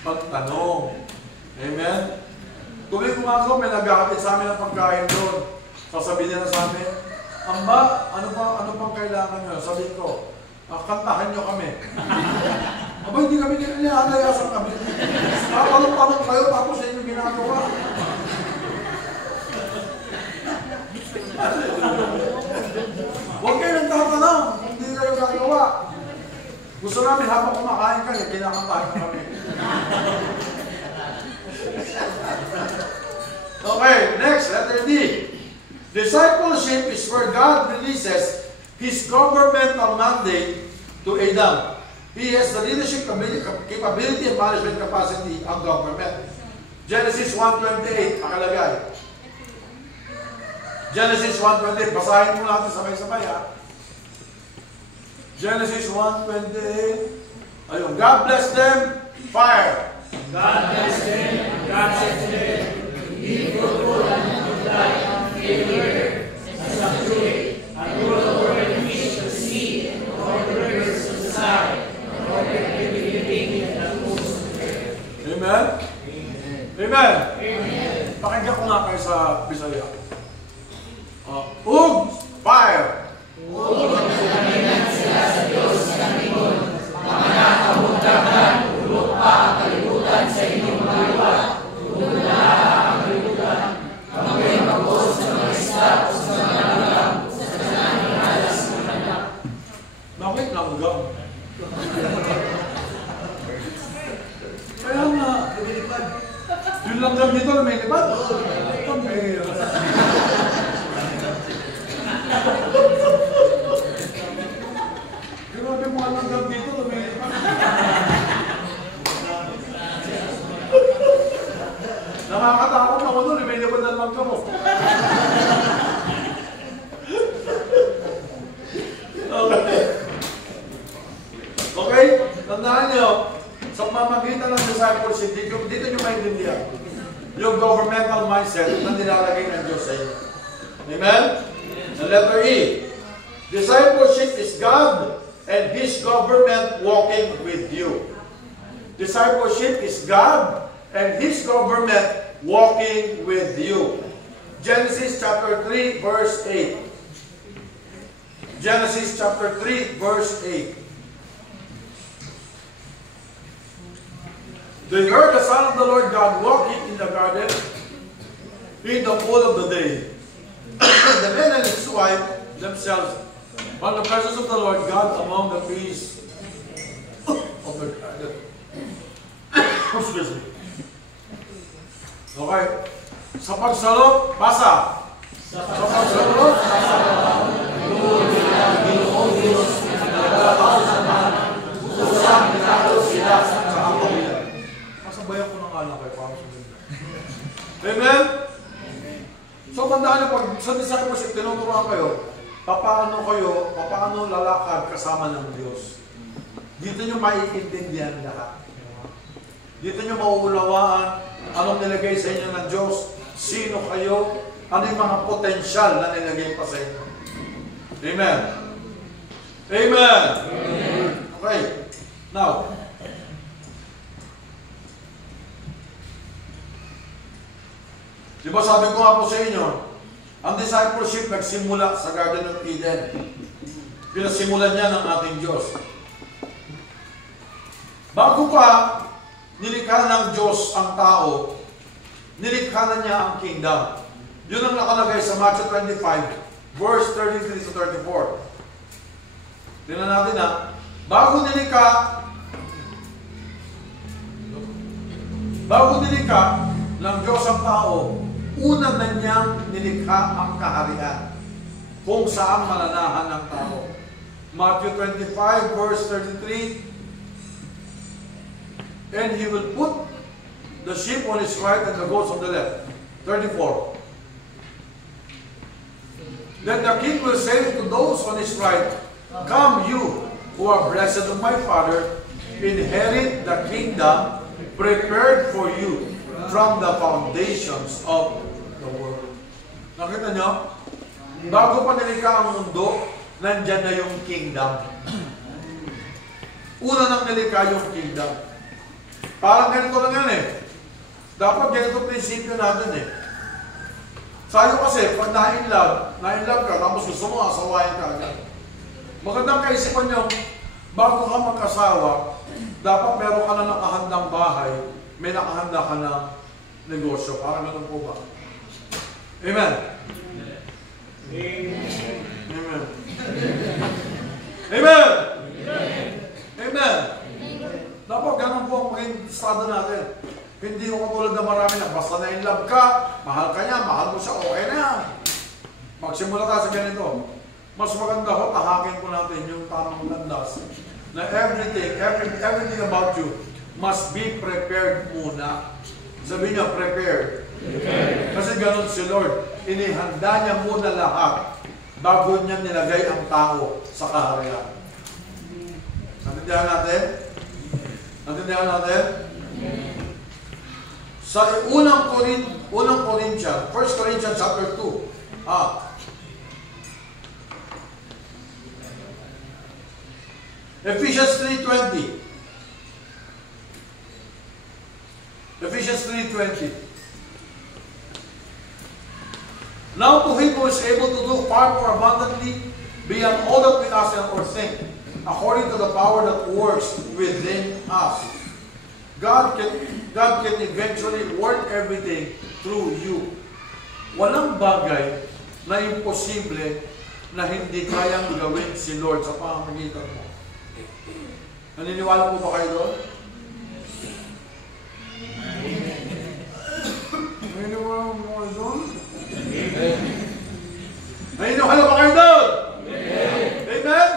Pagtanong. Amen? Tuloy kumagaw, may nagkakapit sa amin ng pagkain doon. Sasabihin nila sa amin, Amba, ano bang kailangan nyo? Sabihin ko, kantahan nyo kami. Aba, hindi kami nilalayasan kami. Tatanong-tanong kayo tapos sa inyo ginagawa. Huwag kayo nagtatanong, hindi kayo gagawa. Gusto namin habang kumakain kayo, kinakantahan kami. Okay, next, letter D. Discipleship is where God releases His governmental mandate to Adam. He has the leadership capability and management capacity of government. Genesis 1:28, nakalagay. Genesis 1:28, basahin mo natin sabay-sabay ha. Genesis 1:28. Ayun, God bless them, fire. God bless them, God bless them, be fruitful and multiply, fill the earth, and subdue it, and rule over the fish of the sea, and over the rivers of the sky, and over every living that moves on the earth. Amen? Amen? Amen. Pakinggan ko nga kayo sa Bisaya. Fire! Pagkakalingan sila sa Diyos ng Ingon, mga nakabuntakan, ulok pa ang kalibutan sa inyong mga luwag, tulong na ang kalibutan, kamoy magos sa mga isla o sa mga lulang, sa sanang alas ng anak. Bakit langgam? Kaya nga, Lumilipad. yung langgam dito lumilipad. Grabe mo ang langgam dito lumilipad. Nakakatakot ako doon, lumilipad ang langgam mo. Okay, tandaan nyo, sa pamamagitan ng discipleship, dito nyo maintindihan yung governmental mindset na nilalagay ng Diyos sa inyo. Amen? And letter E, discipleship is God and His government walking with you. Discipleship is God and His government walking with you. Genesis chapter 3, verse 8. Genesis chapter 3, verse 8. They heard the Son of the Lord God walking in the garden in the cool of the day. The man and his wife themselves found the presence of the Lord God among the trees of the garden. Excuse me. Okay. Sa pagsalot, basa. Sa pagsalot, basa. Ginoong Diyos, nagkakaw sa mga usang nagkakaw sila sa kapawilan. Kasabayan ko ng alam kayo para sa ganda. Amen? So, tandaan nyo, pag sa discipleship, tinuturuan kayo, paano lalakad kasama ng Diyos. Dito nyo maiintindihan lahat. Dito nyo mauulawaan anong nilagay sa inyo ng Diyos, sino kayo, ano yung mga potensyal na nilagay pa sa inyo. Amen? Amen? Amen. Okay. Now, di ba sabi ko nga po sa inyo, ang discipleship nagsimula sa Garden of Eden. Pinasimulan niya ng ating Diyos. Bago pa nilikha ng Diyos ang tao, nilikha na niya ang kingdom. Yun ang nakalagay sa Matthew 25, verse 33 to 34. Tingnan natin ha. Bago nilikha ng Diyos ang tao, una na niyang nilikha ang kaharian kung saan mananahan ng tao. Matthew 25, verse 33, and he will put the sheep on his right and the goats on the left. 34. Then the king will say to those on his right, come you who are blessed of my Father, inherit the kingdom prepared for you from the foundations of the world. Nakita nyo? Bago pa nilikha ang mundo, nandyan na yung kingdom. Una nang nilikha yung kingdom. Parang ganito lang yan eh. Dapat ganito prinsipyo natin eh. Sayo kasi, pag na-in-love ka, tapos gusto mo asawahin ka agad. Magandang kaisipan nyo, bago ka mag-asawa, dapat meron ka na nakahandang bahay, may nakahanda ka ng negosyo. Parang ganun po ba? Amen? Amen. Amen! Amen! Dapat ganun po ang maging estado natin. Hindi ko katulad na marami na basta na-in-love ka, mahal ka niya, mahal mo siya, okay na yan. Magsimula tayo sa ganito. Mas maganda ho, tahakin po natin yung tamang landas na everything about you must be prepared muna. Sabihin niya, prepared. Kasi ganun si Lord. Inihanda niya muna lahat bago niya nilagay ang tao sa kaharian. Natindihan natin? Natindihan natin? Sa unang Corinthians, 1 Corinthians chapter 2. Ephesians 3:20. Ephesians 3:20. Now to him who is able to do far more abundantly beyond all that we ask or think, according to the power that works within us. God can eventually work everything through you. Walang bagay na imposible na hindi kayang gawin si Lord sa pamamagitan mo. Naniniwala po ba kayo doon? Naniniwala po ba kayo doon? Naniniwala ba kayo doon? Amen?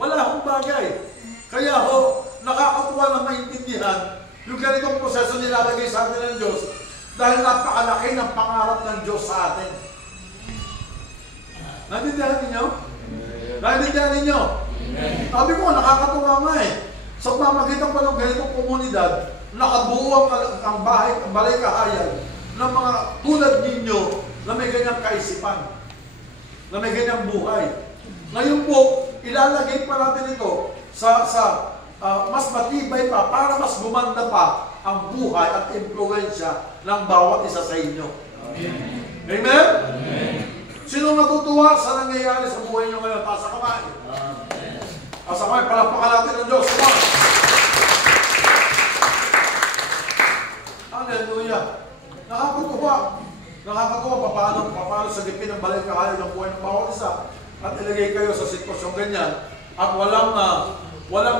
Wala akong bagay. Kaya ho, nakakatuwa na maintindihan yung ganitong proseso nilalagay sa atin ng Diyos dahil napakalaki ng pangarap ng Diyos sa atin. Naintindihan ninyo? Naintindihan ninyo? Sabi ko, nakakatuwa nga eh. Sa pamagitan pa ng ganitong komunidad, nakabuo ang balay kahayan ng mga tulad ninyo na may ganyang kaisipan, na may ganyang buhay. Ngayon po, ilalagay pa natin ito sa mas matibay pa para mas gumanda pa ang buhay at impluensya ng bawat isa sa inyo. Amen? Amen? Amen. Sino natutuwa sa nangyayari sa buhay nyo ngayon? Taas sa kamay. Amen. Taas sa kamay, palakpakan natin ng Diyos. Hallelujah. Nakakatuwa. Nakakatuwa paano sa gipin ng balay kahayan ng buhay ng bawat isa at ilagay kayo sa sitwasyon ganyan at walang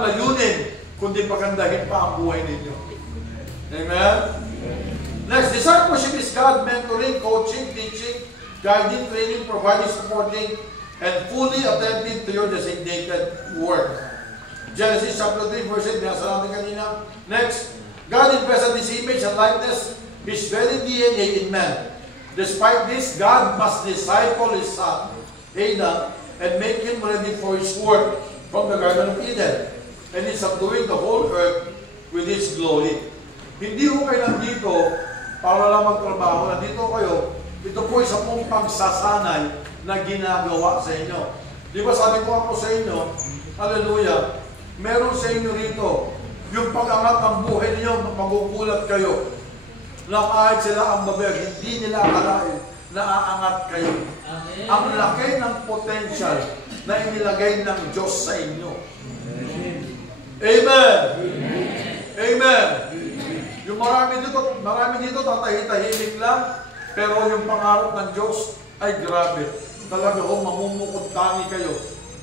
layunin kundi pagandahin pa ang buhay ninyo. Amen? Next, discipleship is God mentoring, coaching, teaching, guiding, training, providing, supporting, and fully attentive to your designated work. Genesis chapter 3 verse 8, binasa natin kanina. Next, God invested His image and likeness, His very DNA in man. Despite this, God must disciple His son, Adam, and make him ready for His work from the Garden of Eden, and He's subduing the whole earth with His glory. Hindi ko kayo nandito para lang magtrabaho. Nandito kayo, ito po isa pong pagsasanay na ginagawa sa inyo. Di ba sabi ko ako sa inyo, hallelujah, meron sa inyo rito, yung pag-angat ng buhay niyo, magugulat kayo. Na kahit sila ang babayag, hindi nila akalain na aangat kayo. Amen. Ang laki ng potential na inilagay ng Diyos sa inyo. Amen. Amen. Amen. Amen. Yung marami dito tatahimik lang, Pero yung pangarap ng Diyos ay grabe. Talaga ho, mamumukod tangi kayo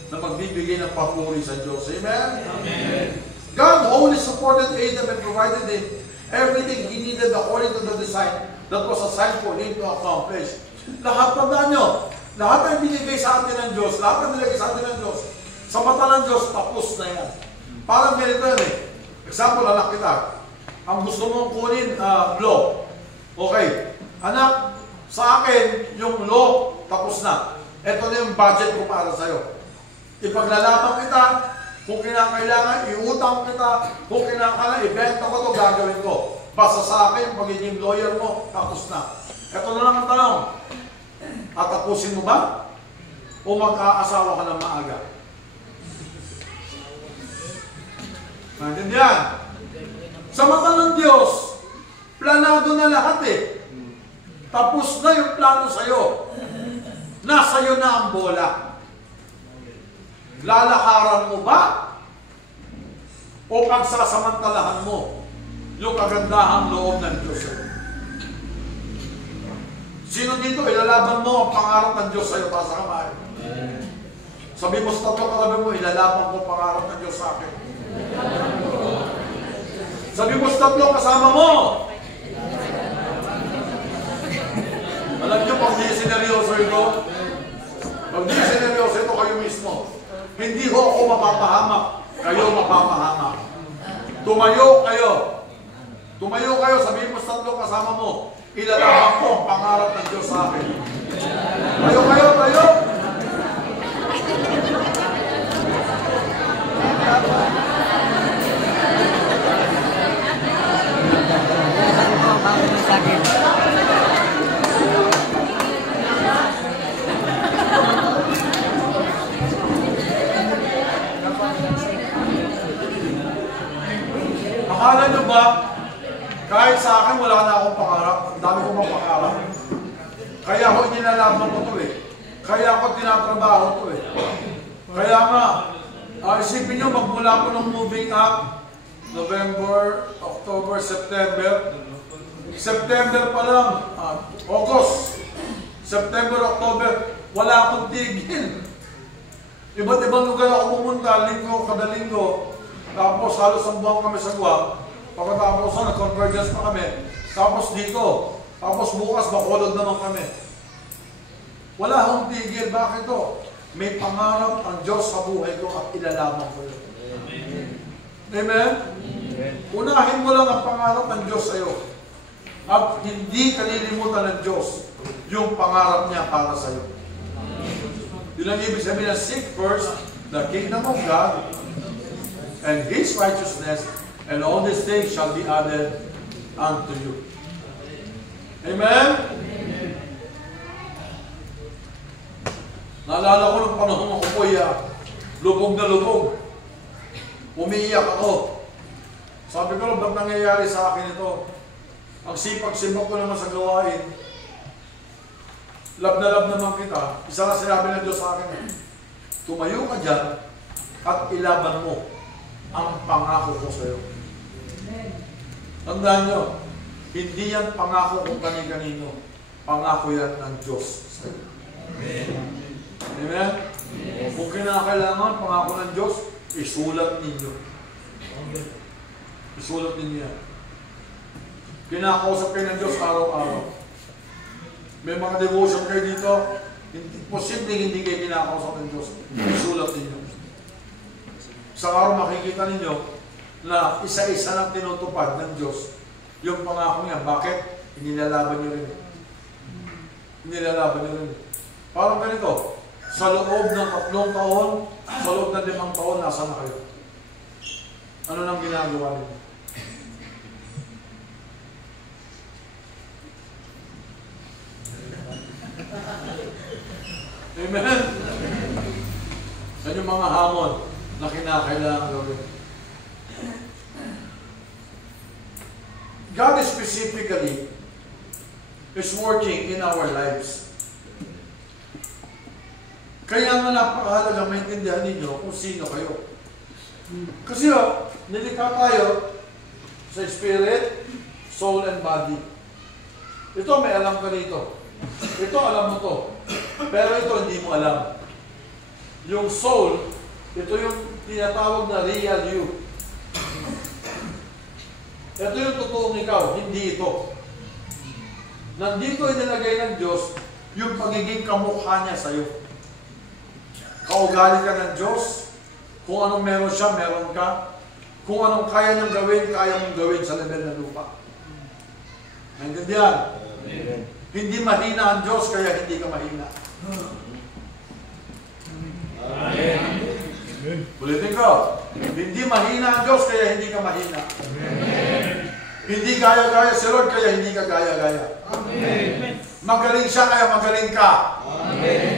na magbibigay ng papuri sa Diyos. Amen? Amen. God wholly supported Adam and provided him everything he needed according to the design that was assigned for him to accomplish. Lahat, tandaan nyo, lahat ang binigay sa atin ng Diyos, lahat ang binigay sa atin ng Diyos, sa mata ng Diyos, tapos na yan. Parang ganito yan eh. Example, anak kita. Ang gusto mong kunin, law. Okay. Anak, sa akin, yung law, tapos na. Ito na yung budget ko para sa'yo. Ipaglalaban kita, kung kinakailangan, iutang kita, kung kinakailangan, ibenta ko ito, gagawin ko. Basta sa akin, pagiging lawyer mo, tapos na. Ito na lang ang tanong. Tatapusin mo ba? O mag-aasawa ka ng maaga? Maintindihan? Sa mata ng Diyos, planado na lahat eh. Tapos na yung plano sa'yo. Nasa'yo na ang bola. Lalakaran mo ba? O pagsasamantalahan mo yung kagandahang loob ng Diyos sa'yo? Sino dito, ilalaban mo ang pangarap ng Diyos sa'yo para sa kamay? Sabi mo sa tatlo katabi mo, ilalaban ko ang pangarap ng Diyos sa akin. Sabi mo sa tatlo kasama mo. Alam nyo, pag di sineryoso ito, pag di sineryoso ito kayo mismo, hindi ho ako mapapahamak, kayo mapapahamak. Tumayo kayo. Tumayo kayo, sabihin mo sa tatlo kasama mo, ilalaban ko ang pangarap ng Diyos sa akin. Tayo kayo, tayo! Akala nyo ba, kahit sa akin wala na akong pangarap, ang dami kong mga pangarap. Kaya ako inilalaban ko ito eh. Kaya ako tinatrabaho ito eh. Kaya nga, isipin nyo, magmula ko ng moving up, November, October, September. September pa lang, August, September, October, wala akong tigil. Iba't ibang lugar ako pumunta, linggo, kada linggo. Tapos halos ang buwan kami sa Guam. Pagkatapos na, nag-convergence pa kami. Tapos dito. Tapos bukas, Bacolod naman kami. Wala akong tigil. Bakit to? May pangarap ang Diyos sa buhay ko at ilalaman ko yun. Amen? Unahin mo lang ang pangarap ng Diyos sa'yo. At hindi kalilimutan ng Diyos yung pangarap niya para sa'yo. Yun ang ibig sabihin na seek first the kingdom of God and His righteousness, and all these things shall be added unto you. Amen? Naalala ko ng panahon ako po, lubog na lubog. Umiiyak ako. Sabi ko, ba't nangyayari sa akin ito? Ang sipag-sipag ko naman sa gawain. Lab na lab naman kita. Isa na sinabi ng Diyos sa akin, tumayo ka dyan at ilaban mo ang pangako ko sa iyo. Tandaan nyo, hindi yan pangako kung kani-kanino. Pangako yan ng Diyos sa iyo. Amen? Kung kinakailangan, pangako ng Diyos, isulat ninyo. Isulat ninyo yan. Kinakausap kayo ng Diyos araw-araw. May mga devotion kayo dito, posibleng hindi kayo kinakausap ng Diyos. Isulat ninyo. Sa araw makikita ninyo na isa-isa lang tinutupad ng Diyos yung pangako niya. Bakit? Inilalaban niyo rin. Inilalaban niyo rin. Parang ganito, sa loob ng 3 taon, sa loob ng 5 taon, nasa na kayo? Ano nang ginagawa ninyo? Amen? Yan yung mga hamon na kinakailangan gawin. God specifically is working in our lives. Kaya nga napakahalaga maintindihan ninyo kung sino kayo. Kasi nilikha tayo sa spirit, soul, and body. Ito may alam ka dito. Ito alam mo to. Pero ito hindi mo alam. Yung soul, ito yung tinatawag na real you. Ito yung totoong ikaw, hindi ito. Nandito inilagay ng Diyos yung pagiging kamukha niya sa'yo. Kaugali ka ng Diyos. Kung anong meron siya, meron ka. Kung anong kaya niyang gawin, kaya mong gawin sa level ng lupa. Naintindihan? Hindi mahina ang Diyos, kaya hindi ka mahina. Amen. Ulitin ko. Hindi mahina ang Diyos, kaya hindi ka mahina. Amen. Hindi gaya-gaya si Lord, kaya hindi ka gaya-gaya. Amen. Magaling siya, kaya magaling ka. Amen.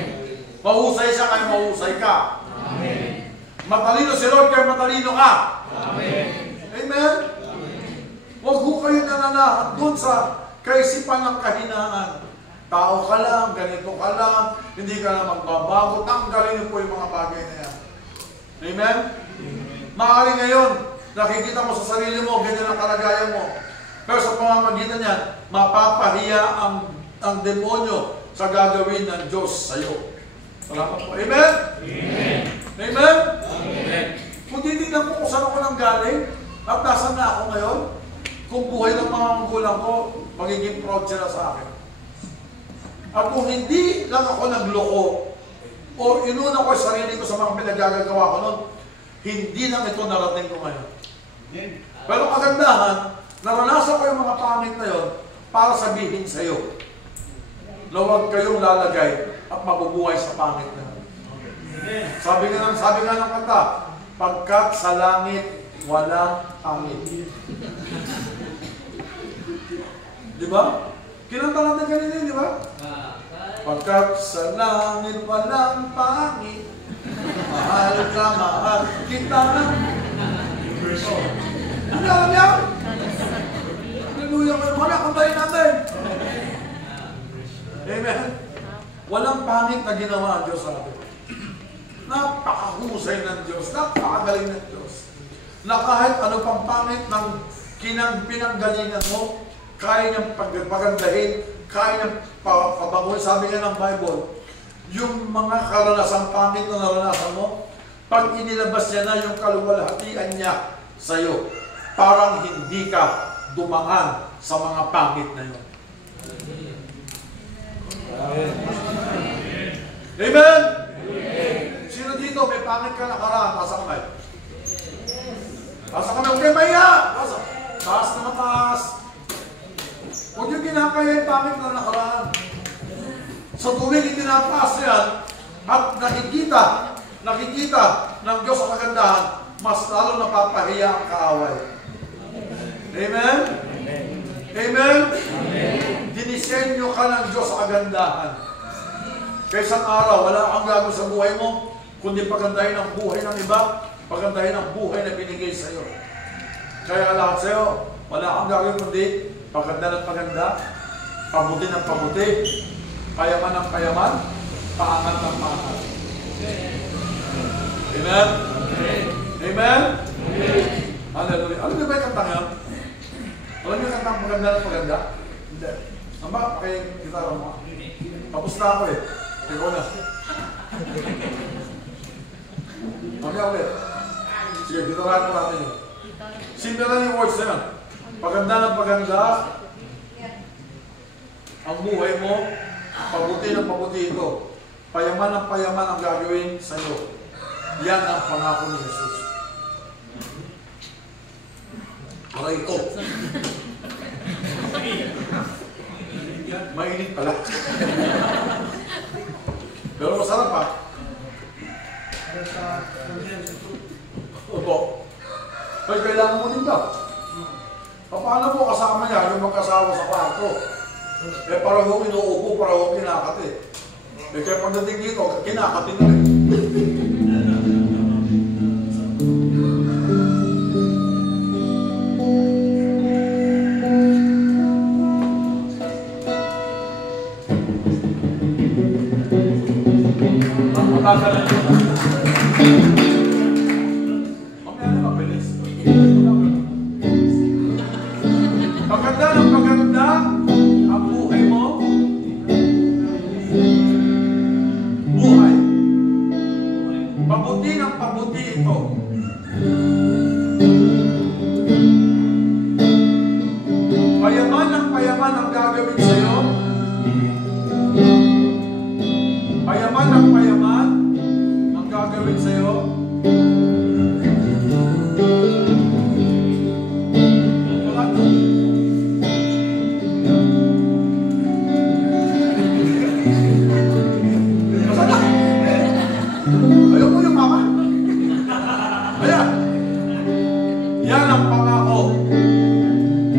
Mahusay siya, kaya mahusay ka. Amen. Matalino si Lord, kaya matalino ka. Amen. Amen? Huwag ho kayo nananahan dun sa kaisipan ng kahinaan. Tao ka lang, ganito ka lang, hindi ka na magbabago. Tanggalin niyo po yung mga bagay na yan. Amen? Maaari ngayon, nakikita mo sa sarili mo, ganyan ang kalagayan mo. Pero sa pamamagitan niyan, mapapahiya ang demonyo sa gagawin ng Diyos sa iyo. Salamat po. Amen? Amen. Amen? Amen. Kung titignan ko kung saan ako nang galing, at nasan na ako ngayon, kung buhay ng mga magulang ko, magiging proud sila sa akin. At kung hindi lang ako nagloko, o inuna ko yung sarili ko sa mga pinagagagawa ko noon, hindi lang ito narating ko ngayon. Pero kagandahan, naranasan ko yung mga pangit na yon para sabihin sa iyo na huwag kayong lalagay at mabubuhay sa pangit na yun. Sabi nga ng kanta, pagkat sa langit walang pangit. Di ba? Kinanta natin kanina, di ba? Pagkat sa langit walang pangit, mahal ka, mahal kita. Oh. Ano alam yan? Hallelujah kayo. Mga kantayin natin. Amen. Walang pangit na ginawa ang Diyos sa atin. Napakahusay ng Diyos. Napakagaling ng Diyos. Na kahit ano pang pangit ng pinanggalingan mo, kaya niyang pagandahin, kaya niyang pabanguhin. Sabi nga ng Bible, yung mga karanasang pangit na naranasan mo, pag inilabas niya na yung kaluwalhatian niya sa iyo, parang hindi ka dumaan sa mga pangit na yun. Amen? Amen? Sino dito may pangit ka nakaraan? Taas kamay. Taas kamay. Huwag kayo mahiya. Taas na mataas. Huwag yung kinakaya yung pangit na nakaraan. Sa tuwing itinataas yan at nakikita ng Diyos ang kagandahan, mas lalo napapahiya ang kaaway. Amen? Amen? Dinisenyo ka ng Diyos sa kagandahan. Kaya isang araw, wala kang gagawin sa buhay mo, kundi pagandahin ang buhay ng iba, pagandahin ang buhay na binigay sa iyo. Kaya lahat sa iyo, wala kang gagawin kundi paganda ng paganda, pabuti ng pabuti, payaman ng payaman, paangat ng paangat. Amen? Amen? Hallelujah. Alam niyo ba yung kantang yan? Alam niyo yung kantang paganda ng paganda? Hindi. Amba, pakikitara mo. Tapos na ako eh. Ikaw na. Mamaya ulit. Sige, gitarahan ko natin yun. Simple lang yung words na yan. Paganda ng paganda, ang buhay mo, pabuti ng pabuti ito. Payaman ng payaman ang gagawin sa iyo. Yan ang pangako ni Jesus. Aray ko. Mainit pala. Pero masarap pa. Opo. Kaya kailangan mo din ba? Paano mo kasama niya yung magkasawa sa kwarto? Eh parang inuupo, parang kinakati. Eh kaya pagdating dito, kinakati na rin. Paganda ng paganda, ang buhay kang payaman, ang gagawin sa'yo, ayaw mo yung mama? Ayan. Yan ang pangako.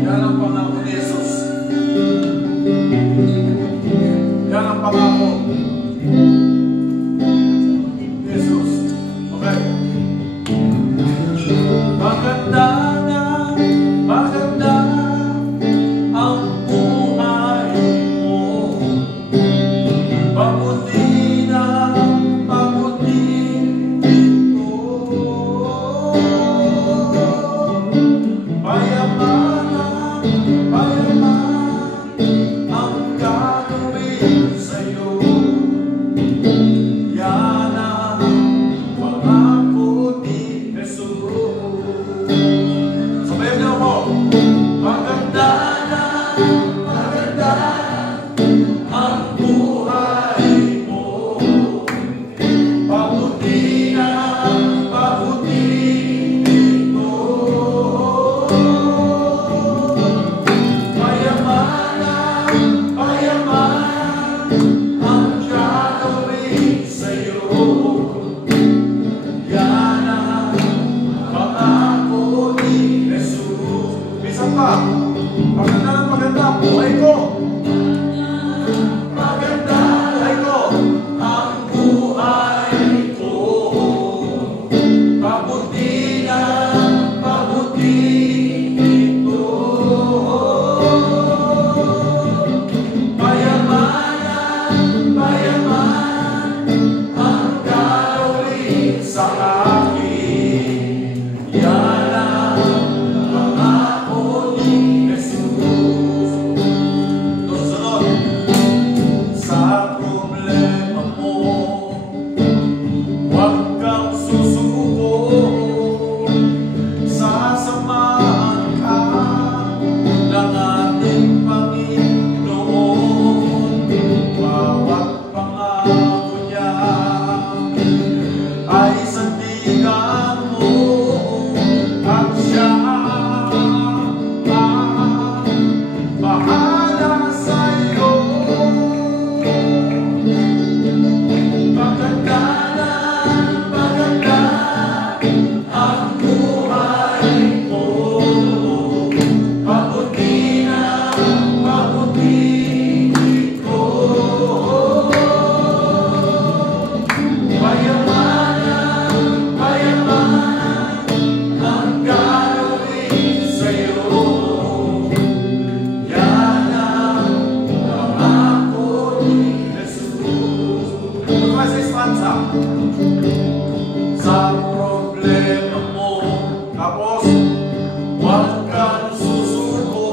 Yan ang pangako ni Jesus. Yan ang pangako. Jesus. Okay. Maganda na, maganda ang buhay mo. Mabuti na, mabuti ito. Payaman, payaman ang gagawin sa'yo. Yan ang pangako ni Jesus. Sabayan niyo ako. Maganda na, maganda ang buhay mo. Mabuti na, mabuti ito. Payaman, payaman ang gagawin sa'yo. Yan ang pangako ni Jesus. Minsan pa, maganda na maganda ang buhay ko. Maganda ang buhay ko. Ang buhay ko. Mabuti na, mabuti ito. Payaman, payaman ang gagawin sa akin. Yan ang pangako ni Jesus. Sunod, sa problema mo, huwag kang susuko. Sasamahan ka ng ating Panginoon. Bawat pangako niya ay sandigan mo, at siya ang bahala sa'yo. Maganda na, maganda ang buhay mo. Mabuti na, mabuti ito. Payaman, payaman ang gagawin sa'yo. Yan ang pangako ni Jesus. Mas istansa. Sa problema mo, tapos huwag kang susuko.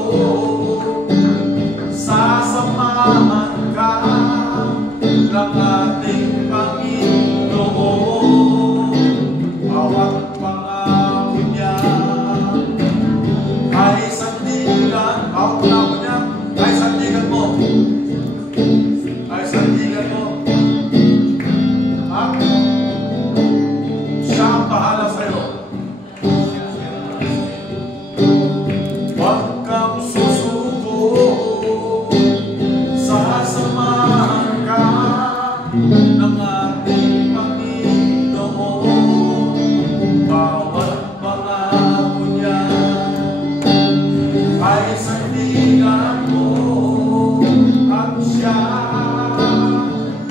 Sasamahan ka ng ating Panginoon. Bawat pangako niya ay sandigan. Bawat pangako niya ay sandigan mo. Ay sandigan mo. Ha? Siya ang bahala sa'yo. Huwag kang susuko. Sasamahan ka ng ating Panginoon. Bawat pangako niya ay sandigan mo, at siya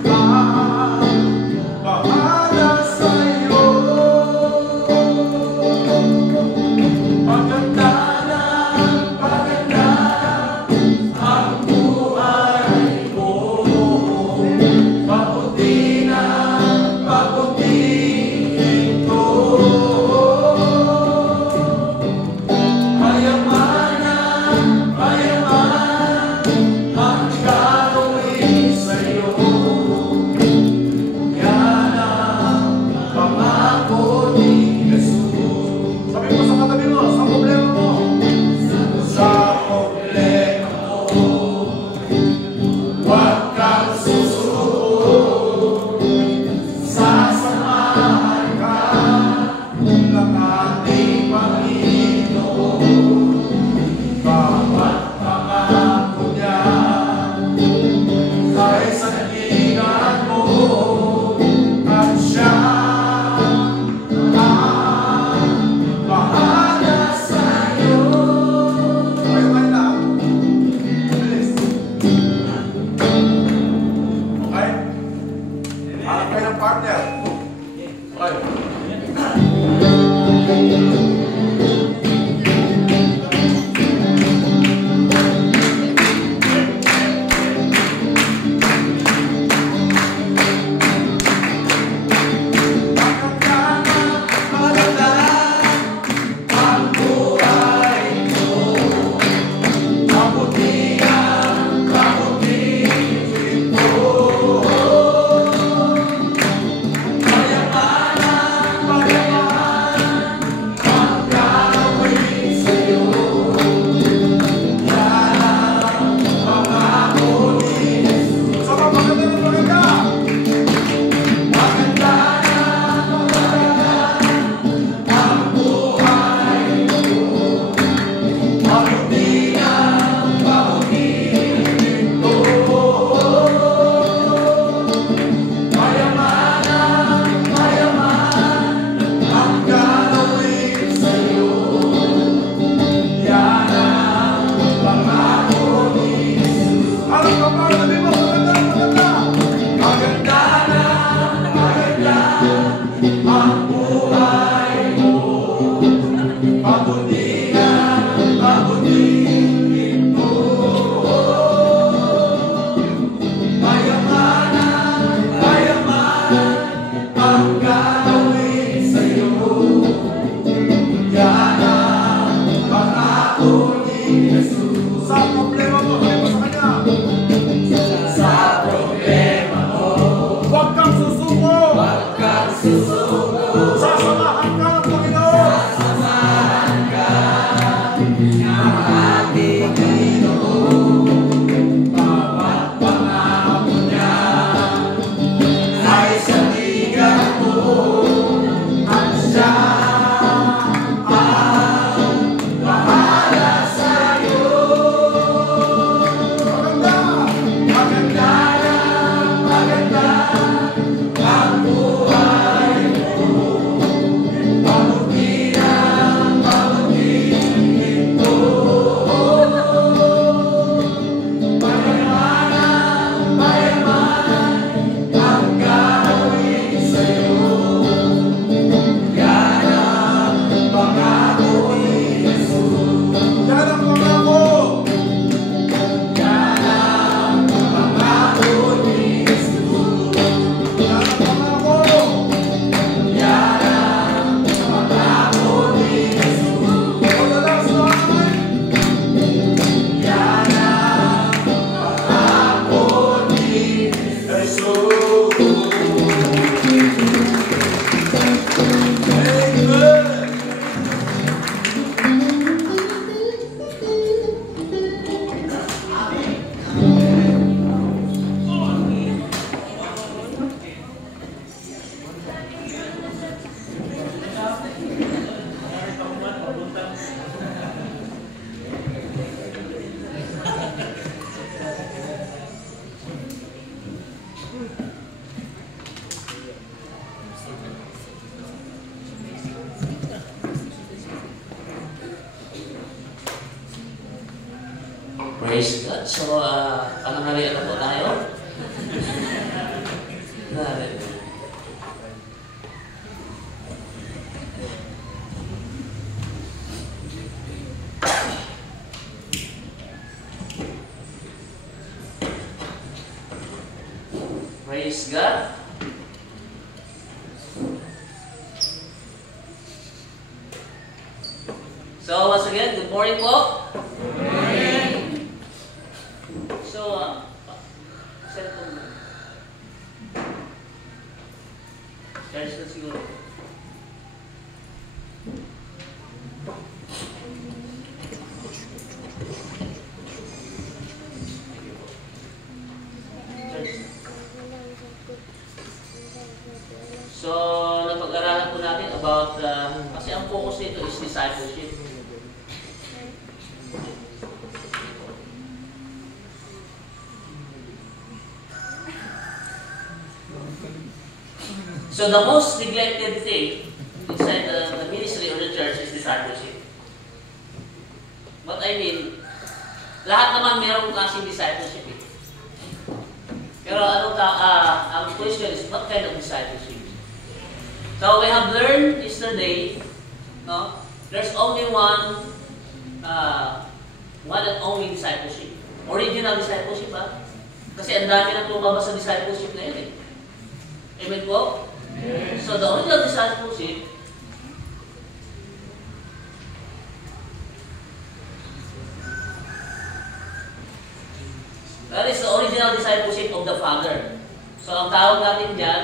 ang bahala sa'yo. Maganda na, maganda ang buhay mo. Mabuti na, mabuti ito. Payaman, payaman ang gagawin sa'yo. Yan ang pangako ni Jesus. Sabi mo sa katabi mo, sa problema mo. Sa problema mo, huwag kang susuko. Praise God. So, pananghalian na po tayo. Praise God. So, once again, good morning po. Good morning. So, cellphone mo. Charge na siguro. So, napag-aralan po natin about, kasi ang focus nito is discipleship. So the most neglected thing inside the ministry or the church is discipleship. What I mean, lahat naman mayroong klaseng discipleship. Pero ang question is, what kind of discipleship? So we have learned yesterday, no? There's only one and only discipleship. Original discipleship, ha? Kasi ang dami nang lumabas sa discipleship na yun, eh. Amen po? Yes. So the original discipleship that is the original discipleship of the Father. So ang tawag natin dyan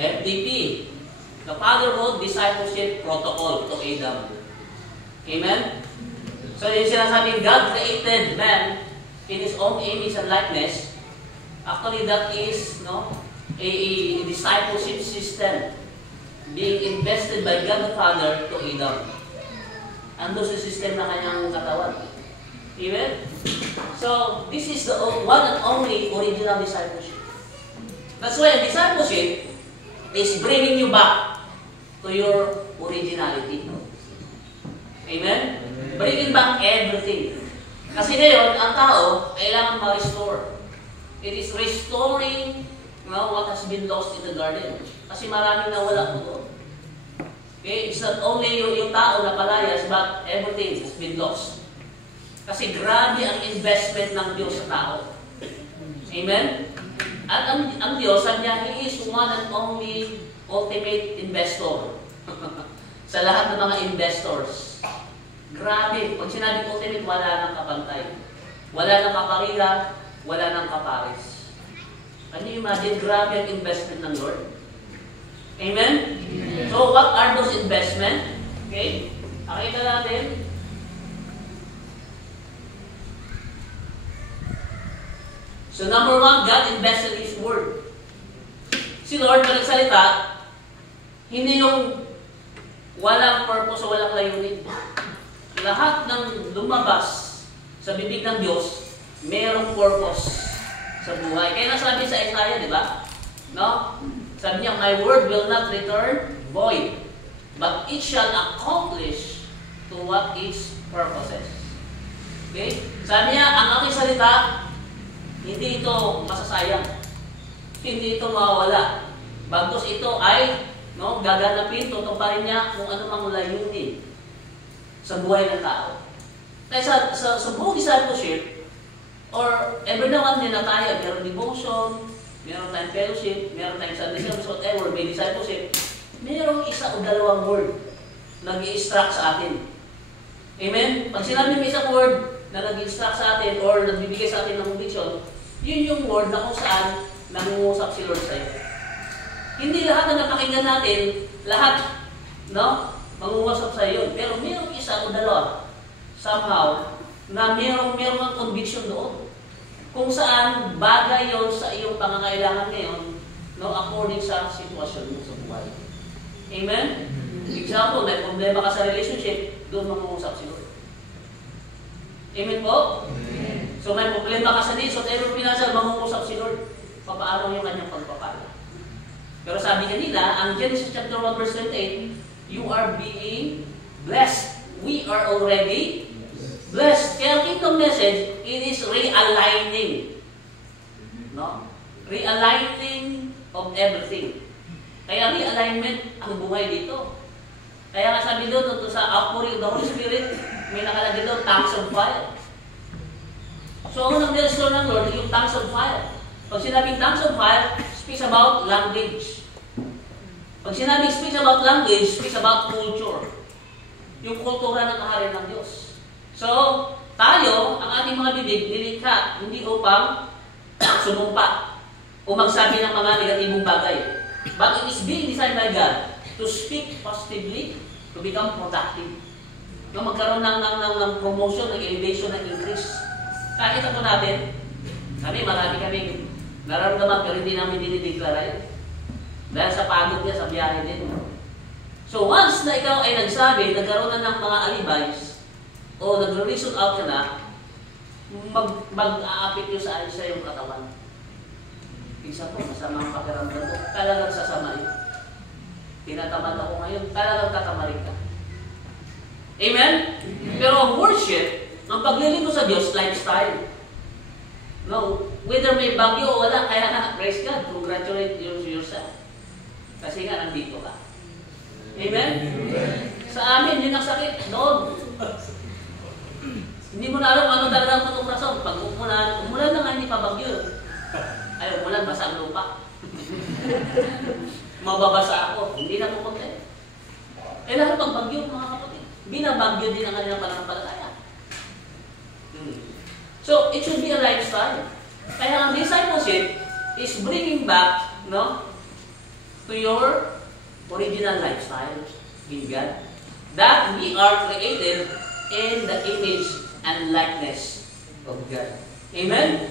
FDP, the Fatherhood Discipleship Protocol to Adam. Amen? So yung sinasabing God created man in His own image and likeness. Actually, that is a discipleship system being invested by God the Father to Adam. Ando sa system na kanyang katawan. Amen? So, this is the one and only original discipleship. That's why discipleship is bringing you back to your originality. Amen? Bringing back everything. Kasi ngayon, ang tao kailangan ma-restore. It is restoring what has been lost in the garden. Kasi maraming nawala po doon. Okay? It's not only yung tao na palayas, but everything has been lost. Kasi grabe ang investment ng Diyos sa tao. Amen? At ang Diyos, sabi niya, He is one and only ultimate investor. Sa lahat ng mga investors. Grabe. Pag sinabing ultimate, wala nang kapantay. Wala nang kaparira, wala nang kapares. Can you imagine? Grabe ang investment ng Lord. Amen? Amen. So, what are those investment? Okay? Nakita natin. So, number one, God invested His Word. Si Lord, pag nagsalita, hindi yung walang purpose o walang layunin. Lahat ng lumabas sa bibig ng Diyos, mayroong purpose sa buhay. Kaya nasabi sa Isaiah, di ba? No? Sabi niya, my word will not return void, but it shall accomplish to what its purposes. Okay? Sabi niya, ang aking salita, hindi ito masasayang. Hindi ito mawawala. Bagkus ito ay gaganapin, tutuparin niya kung ano mang layunin sa buhay ng tao. Kaya sa buong discipleship, or every now and then na tayo, meron devotion, meron tayong fellowship, meron tayong Sunday service, whatever, may discipleship, meron isa o dalawang word na nag-i-instruct sa atin. Amen? Pag sinabi may isang word na nag-i-instruct sa atin or nagbibigay sa atin ng conviction, yun yung word na kung saan nangungusap si Lord sa'yo. Hindi lahat na napakinggan natin, lahat, mangungusap sa'yo. Pero mayroong isa o dalawa, somehow, na mayroong kang conviction doon. Kung saan bagay yon sa iyong pangangailangan ngayon, according sa sitwasyon mo sa buhay. Amen? Example, may problema ka sa relationship, doon mangungusap si Lord. Amen po? Amen. So may problema ka sa needs, so every pinasal, mangungusap si Lord. Papaano yung kanyang pagpapala. Pero sabi kanina, ang Genesis chapter 1 verse 28, you are being blessed we are already blessed. Kaya kingdom message, it is realigning. No? Realigning of everything. Kaya realignment ang buhay dito. Kaya nga sabi doon, sa outpouring of the Holy Spirit, may nakalagay doon, tongues of fire. So, ang unang nilistro ng Lord, yung tongues of fire. Pag sinabing tongues of fire, speaks about language. Pag sinabing speaks about language, speaks about culture. Yung kultura ng kaharian ng Diyos. So, tayo, ang ating mga bibig, nilikha, hindi upang sumumpa o magsabi ng mga negatibong bagay. But it is being designed by God to speak positively, to become productive. Yung magkaroon ng promotion, ng elevation, ng increase. Kahit ako natin, marami kami nararamdaman pero hindi namin dinideklara yun. Dahil sa pagod niya, sa biyahe din. So once na ikaw ay nagsabi, nagkaroon na ng mga alibis, o nag-reason out ka na, mag-aapit yun sa iyong katawan. Isa po, masama ang pakiramdam ko. Talagang sasama yun. Tinatamad ako ngayon, talagang tatamarin ka. Amen? Pero ang worship, ang paglilingkod sa Diyos, lifestyle. No, whether may bagyo o wala, kaya na, praise God, congratulate yourself. Kasi nga, nandito ka. Amen? Sa amin, yun ang sakit. Doon. Hindi mo na alam ano talaga ang patukrason. Pag umulan na nga, hindi pa bagyo. Ay, umulan, basa ang lupa. Mababasa ako. Hindi na pupunta eh. Eh, lahat pag bagyo, mga kapatid. Binabagyo din ang kanilang pananampalataya. So, it should be a lifestyle. Kaya ang discipleship is bringing back, no, to your original lifestyle in God. That we are created in the image and likeness of God. Amen?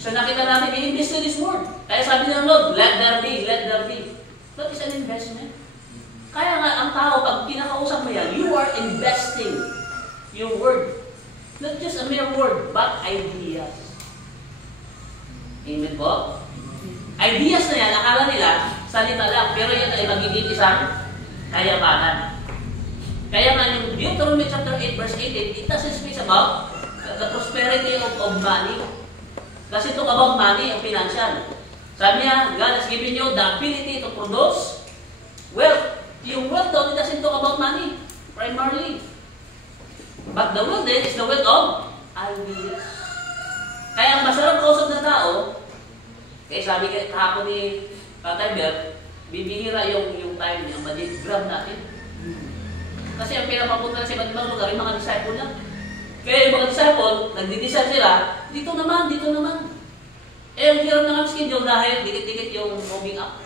So nakita natin, i-invest in this word. Kaya sabi ng Lord, let there be, let there be. That is an investment. Kaya nga, ang tao, pag pinakausap mo yan, you are investing your word. Not just a mere word, but ideas. Amen po? Ideas na yan, akala nila, salita lang, pero yan ay magiging isang kayamanan. Kaya nga yung Deuteronomy chapter 8 verse 18, it doesn't speak about the prosperity of money. Kasi ito about money, ang financial. Sabi niya, God has given you the ability to produce wealth. Yung wealth doon, it doesn't talk about money, primarily. But the wealth then is the wealth of ideas. Kaya ang masarap kausap na tao, kaya sabi kahapon ni Patay Bert, bibihira yung time niya, grab natin. Kasi ang pinapapunta sa iba't ibang lugar, yung mga disciple lang. Kaya yung mga disciple, nagdi-decide sila, dito naman, dito naman. Eh, ang hirap na ng schedule dahil dikit-dikit yung moving up.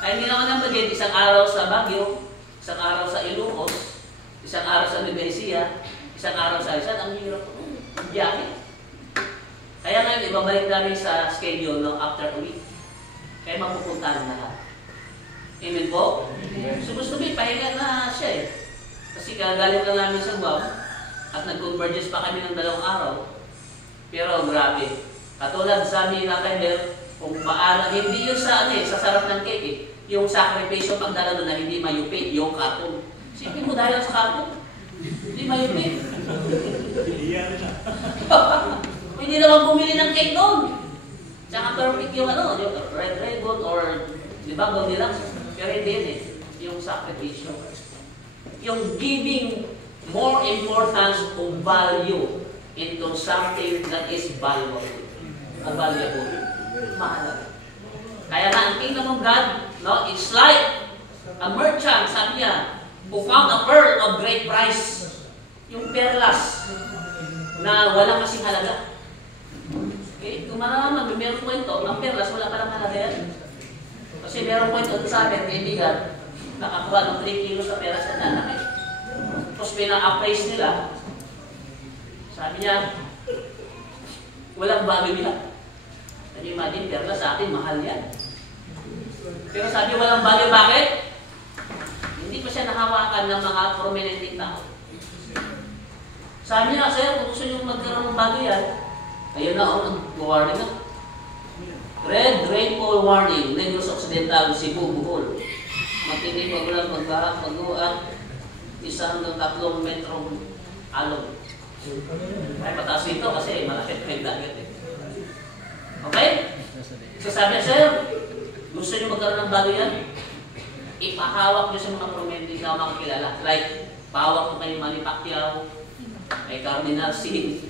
Kaya hindi naman ang budget, isang araw sa Baguio, isang araw sa Ilocos, isang araw sa Nueva Ecija, isang araw sa Rizal, ang hirap po. Ang biyahe. Kaya ngayon, ibabalik namin sa schedule no, after a week. Kaya mapupuntahan lahat. Amen po? Amen. So gusto mo, pahinga na siya eh. Kasi kagaling lang namin sa Guam at nag-convergence pa kami ng 2 araw. Pero grabe. Katulad sa amin natin there, kung paano, hindi yun sa, sa sarap ng cake eh. Yung sacrifice pagdala doon na hindi mayupit, yung karton. Sipin mo dahil sa karton, hindi mayupit. Hindi naman bumili ng cake doon. Tsaka perfect yung yung red ribbon or di ba, Goldilocks? Pero hindi yun eh. Yung sacrifice. Yung giving more importance o value into something that is valuable. O valuable. Mahalaga. Kaya nga, ang kingdom of God, no, it's like a merchant, sabi niya, who found a pearl of great price. Yung perlas na walang kasing halaga. Okay? Kung marami, mayroong kwento, ang perlas, wala palang halaga yan. Kasi mayroong kwento sa amin, kaibigan, nakakuha ng 3 kilos na perlas na nanaki. Tapos pina-appraise nila, sabi niya, walang value nila. Can you imagine, perlas sa atin, mahal yan. Pero sabi walang value, bakit? Hindi pa siya nahawakan ng mga prominenteng tao. Sabi niya, sir, kung gusto niyo magkaroon ng bago yan, ayun na, nag-warning na. Red rainfall warning, Negros Occidental, Cebu, Bohol. Matindi, magulang, magbarak, mag-uang. isa hanggang 3 metrong alog. Ay, mataas dito kasi malapit may dagat eh. Okay? So sabi, sir, gusto nyo magkaroon ng bago yan? Ipahawak nyo sa mga prominente na makakilala. Like, pahawak mo kay Manny Pacquiao, kay Cardinal Sin,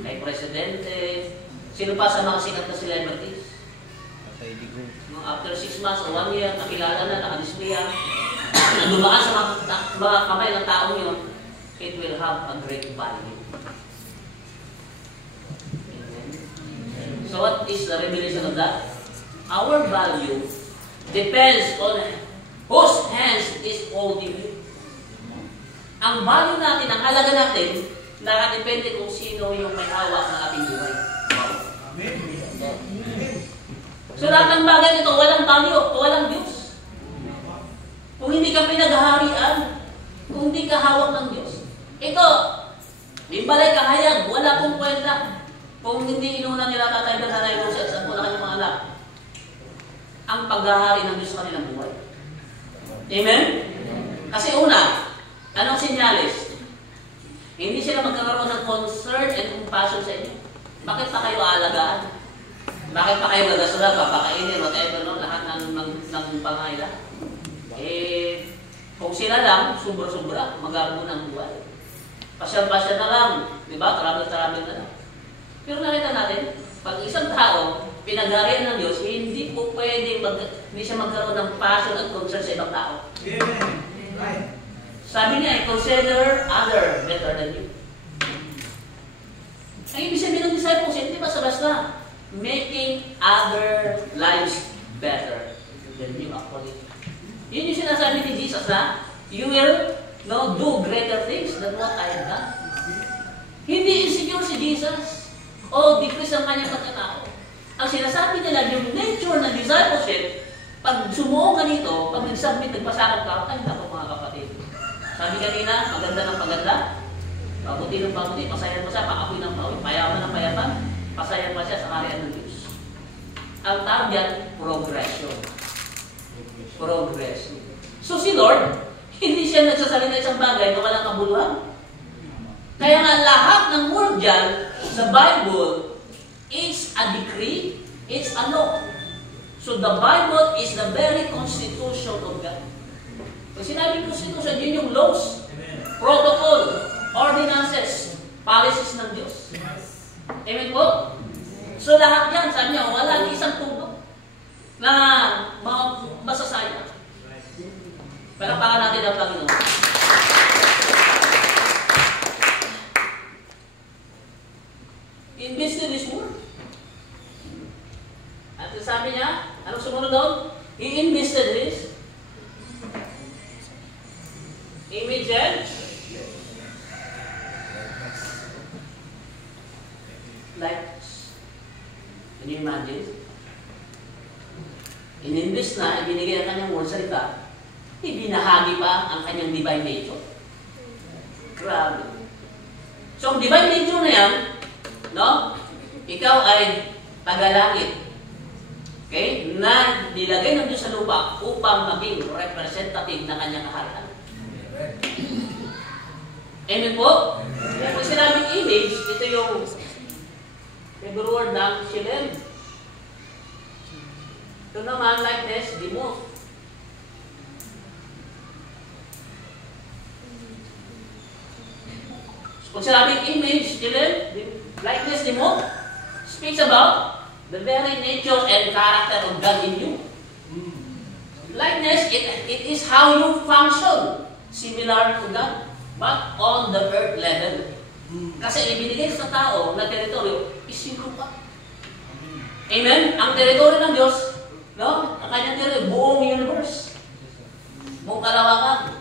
kay Presidente, sino pa sa mga sikat na celebrities? After 6 months o 1 year, nakilala na, nakadisplaya, dumaan sa mga kamay ng taong yun, it will have a great value. Amen. So what is the revelation of that? Our value depends on whose hands is holding it. Ang value natin, ang halaga natin, nakadepende kung sino yung may hawak ng ating buhay. Amen. So lahat ng bagay nito, walang value, walang Diyos. Kung hindi ka pinaghaharian, kung hindi ka hawak ng Diyos. Ito, yung balay kahayag, wala pong kwenta. Kung hindi inuna nila tatay na nanay mo sa po na kanyang mga anak. Ang paghahari ng Diyos sa kanilang buhay. Amen? Kasi una, anong sinyalis? Hindi sila magkakaroon ng concern and compassion sa inyo. Bakit pa kayo aalagaan? Bakit pa kayo nagasulat, papakainin, whatever, no? Lahat ng pangailan? Eh, kung sila lang, sobra-sobra, magagawa ng buhay. Pasyal-pasyal na lang, di ba? Travel-travel na lang. Pero nakita natin, pag isang tao, pinag-arian ng Diyos, hindi po pwede, hindi siya magkaroon ng passion at concern sa ibang tao. Amen. Right. Sabi niya, consider other better than you. Ang ibig sabihin ng disciples, hindi basta-basta making other lives better than you actually. Yun yung sinasabi ni Jesus na, you will do greater things than what I have done. Hindi insecure si Jesus o decrease ang kanyang pagkatao. Ang sinasabi nila, yung nature ng discipleship, pag sumuong ka dito, pag nag-submit, nagpasakot ka, ay naku mga kapatid. Sabi kanina, maganda ng maganda, pabuti ng pabuti, pasayan mo siya, paapoy ng paapoy, payaman ng payaman, pasayan pa siya sa karyan ng Diyos. Ang tawag yan, progression. Progression. So si Lord, hindi siya nagsasalita isang bagay na walang kabuluhan. Kaya nga lahat ng word dyan sa Bible is a decree, it's a law. So the Bible is the very constitution of God. Pag sinabing constitution, yun yung laws, protocol, ordinances, policies ng Diyos. Amen po? So lahat yan, sabi niya, wala isang tubok na masasayang. Pero para natin ang Panginoon. Invest in this word. At sabi niya, anong sumunod doon? He invested this image and likeness. Can you imagine? In-invest na, ibinigay ang kanyang word salita, ibinahagi pa ang kanyang divine nature. Grabe. So, ang divine nature na yan, no? Ikaw ay tagalangit. Okay? Na nilagay ng Diyos sa lupa upang maging representative na kanyang kaharian. Amen po? Kaya pag sinabing image, ito yung favorite word ng Shilem. Ito naman, likeness, demo. Kung sinabing image, likeness, demo, speaks about the very nature and character of God in you. Likeness, it is how you function, similar to God, but on the earth level. Kasi ibinigay sa tao na teritoryo is yung lupa. Amen? Ang teritoryo ng Diyos, no? Ang kanyang teritoryo, buong universe. Buong kalawakan.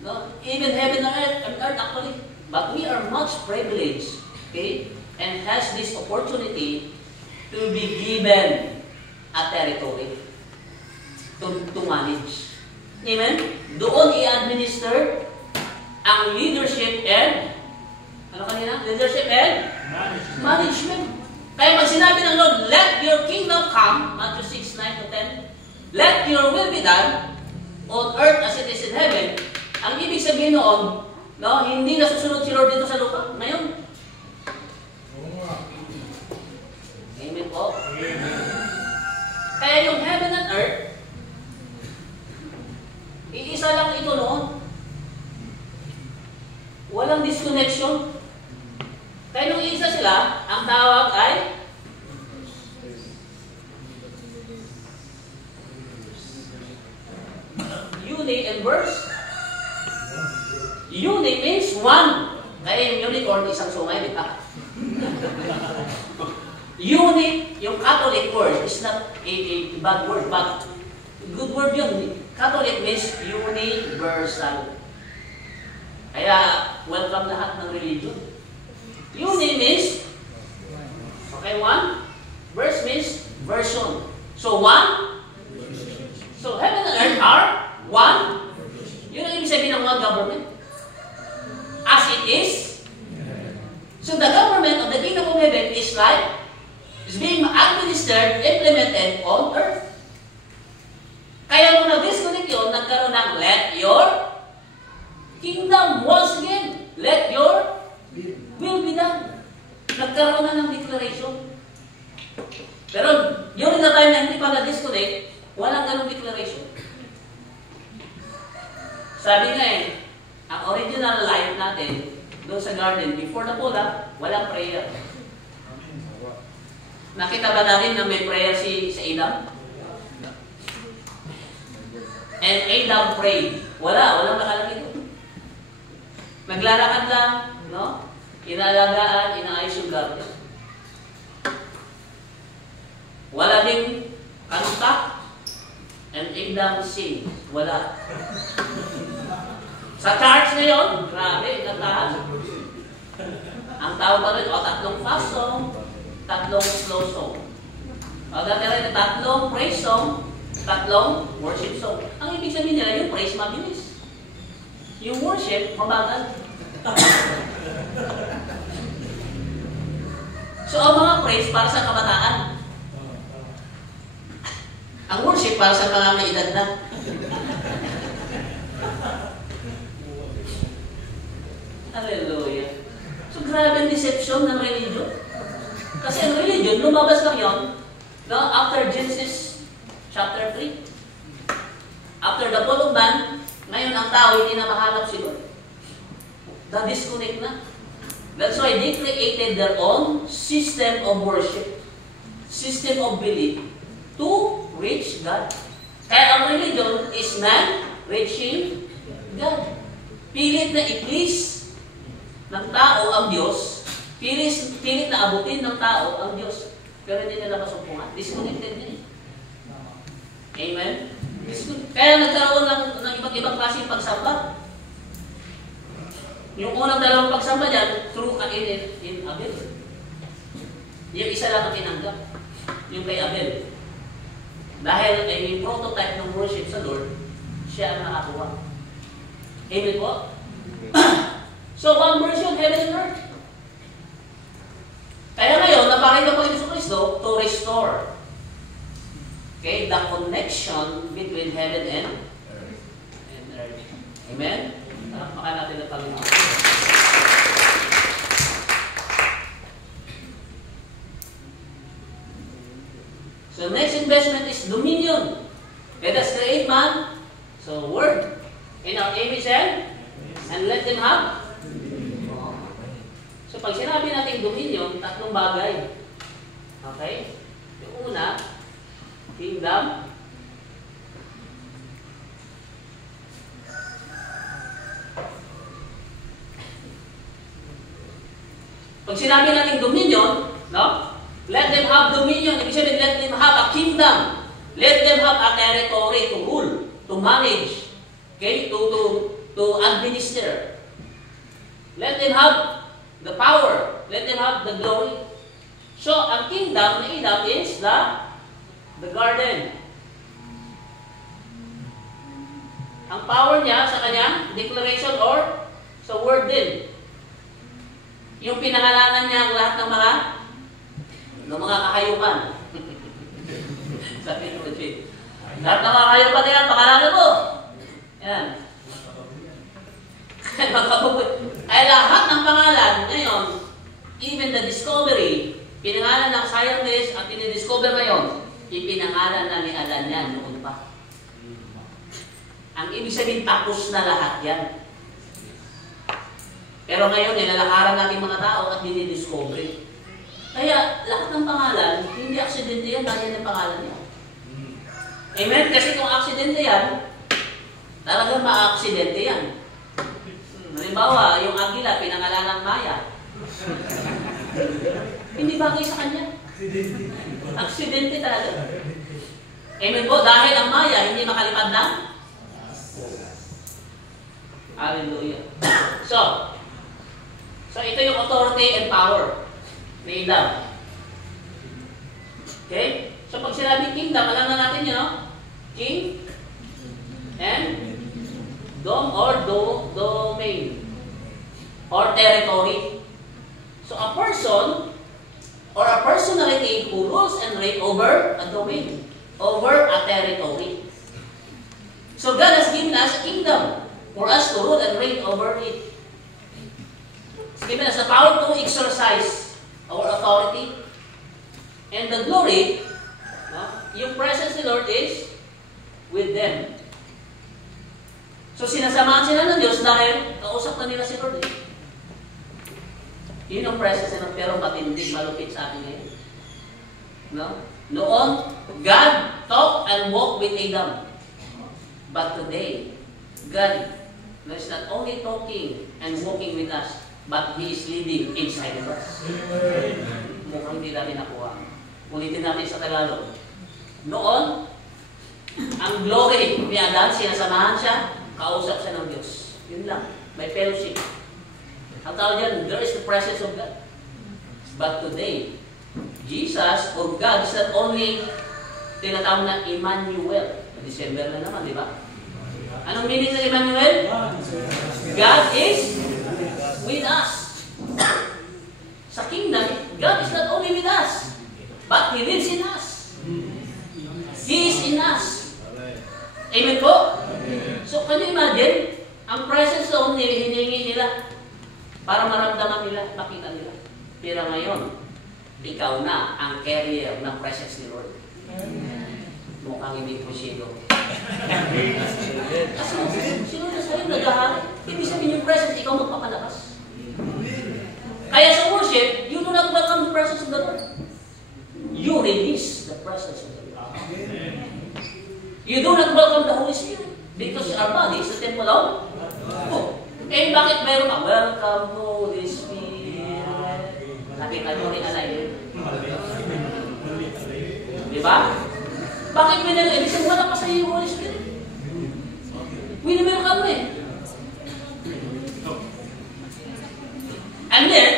No? Even heaven and earth actually. But we are much privileged, okay? And has this opportunity to be given a territory to manage. Amen? Doon i-administer ang leadership and ano kanina? Leadership and management. Kaya pag sinabi ng Lord, let your kingdom come, Matthew 6:9-10, let your will be done on earth as it is in heaven, Ang ibig sabihin noon, no, hindi nasusunod si Lord dito sa lupa. Ngayon. Amen po. Kaya yung heaven and earth, iisa lang ito noon. Walang disconnection. Kaya nung isa sila, ang tawag ay uni and verse. Uni means one. Kaya yung unicorn, isang sungay, di ba? Uni, yung Catholic word, is not a bad word, but good word yun. Catholic means universal. Kaya, welcome lahat ng religion. Uni means, okay, one. Verse means version. So, one. So, heaven and earth are one. Yun ang ibig sabihin ng one government. As it is. So, the government of the kingdom of heaven is like, is being administered, implemented on earth. Kaya nung na-disconnect yun, nagkaroon ng let your kingdom once again. Let your will be done. Nagkaroon na ng declaration. Pero during the time na hindi pa na-disconnect, walang ganong declaration. Sabi nga ang original life natin, doon sa garden, before the fall, walang prayer. Nakita ba natin na may prayer si Adam? And Adam prayed. Walang nakalagay doon. Naglalakad lang, no? Inalagaan, inaayos yung garden. Wala ding kanta. And Adam sing. Wala. Sa church ngayon, grabe, kantahan. Ang tawag pa rin, tatlong fast song, tatlong slow song. O dati rin, tatlong praise song, tatlong worship song. Ang ibig sabihin nila, yung praise mabilis. Yung worship, mabagal. So, ang mga praise para sa kabataan. Ang worship para sa mga may edad na. Hallelujah. So, grabe ang deception ng religion. Kasi ang religion, lumabas lang yun, no? After Genesis chapter 3. After the fall of man, ngayon ang tao hindi na mahanap si Lord. Na-disconnect na. That's why they created their own system of worship, system of belief, to reach God. Kaya ang religion is man reaching God. Pilit na i-please ng tao ang Diyos, pilit na abutin ng tao ang Diyos, pero hindi nila masumpungan. Disconnected din. Amen? Kaya nagkaroon ng iba't ibang klaseng pagsamba. Yung unang dalawang pagsamba dyan, through Cain in Abel. Yung isa lang ang tinanggap, yung kay Abel. Dahil yung prototype ng worship sa Lord, siya ang nakakuha. Amen po? So, one version, heaven and earth. Kaya ngayon, napakita po Yesu Cristo to restore, okay, the connection between heaven and earth. Amen? Maka natin ang Panginoon. So, next investment is dominion. Let us create man, so word, in our image and let them have. So, pag sinabi natin dominion, tatlong bagay. Okay? Yung una, kingdom. Pag sinabi natin dominion, no? Let them have dominion. Ibig sabihin, let them have a kingdom. Let them have a territory to rule, to manage, okay? To administer. Let them have the power. Let them have the glory. So, ang kingdom na Adam is the garden. Ang power niya sa kanyang declaration or sa word din. Yung pinangalanan niya ang lahat ng mga kahayupan. Sabi ko, lahat ng mga kahayupan na yan, pakalanan mo. Yan. Ay lahat ng pangalan ngayon, even the discovery, pinangalan ng scientist at pinidiscover ngayon, ipinangalan na ni Alan yan noon pa. Ang ibig sabihin, tapos na lahat yan. Pero ngayon, nilalakaran natin mga tao at dinidiscover. Kaya lahat ng pangalan, hindi aksidente yan, dahil yung pangalan niya. Amen? Kasi kung aksidente yan, talagang ma-aksidente yan. Halimbawa, yung Agila, pinangalan ng Maya. Hindi bagay sa kanya. Aksidente talaga. Amen po, dahil ang Maya hindi makalipad na. Hallelujah. So ito yung authority and power ni Adam. Okay? So pag sinabi kingdom, alam na natin yun, no? King and domain or territory. So a person or a personality who rules and reigns over a domain, over a territory. So God has given us a kingdom for us to rule and reign over it. He's given us the power to exercise our authority and the glory. Yung presence ni Lord is with them. So sinasamahan sila ng Diyos dahil kausap na nila si Lord. Yun ang presence nila, pero matindi, malupit sa atin ngayon. No? Noon, God talked and walked with Adam. But today, God is not only talking and walking with us, but He is living inside of us. Mukhang hindi natin nakuha. Ulitin natin sa Tagalog. Noon, ang glory ni Adan, sinasamahan siya, kausap siya ng Diyos. Yun lang. May fellowship. Ang tawag yan, there is the presence of God. But today, Jesus or God is not only tinatawag na Emmanuel. December na naman, di ba? Anong meaning ng Emmanuel? God is with us. Sa kingdom, God is not only with us, but He lives in us. He is in us. Amen po? So, can you imagine? Ang presence doon, hinihingi nila para maramdaman nila, makita nila. Pero ngayon, ikaw na ang carrier ng presence ni Lord. Mukhang hindi po siya. Kasi sino na sa'yo nag-ahari? Ibig sabihin yung presence, ikaw magpapalabas. Kaya sa worship, you do not welcome the presence of the Lord. You release the presence of the Lord. You do not welcome the Holy Spirit because our body is the temple of God. Eh, bakit meron ka? Welcome, Holy Spirit. Nakita nyo rin alay yun. Diba? Bakit may nag-edisyon? Wala pa sa iyo, Holy Spirit. Winimero ka mo eh. And then,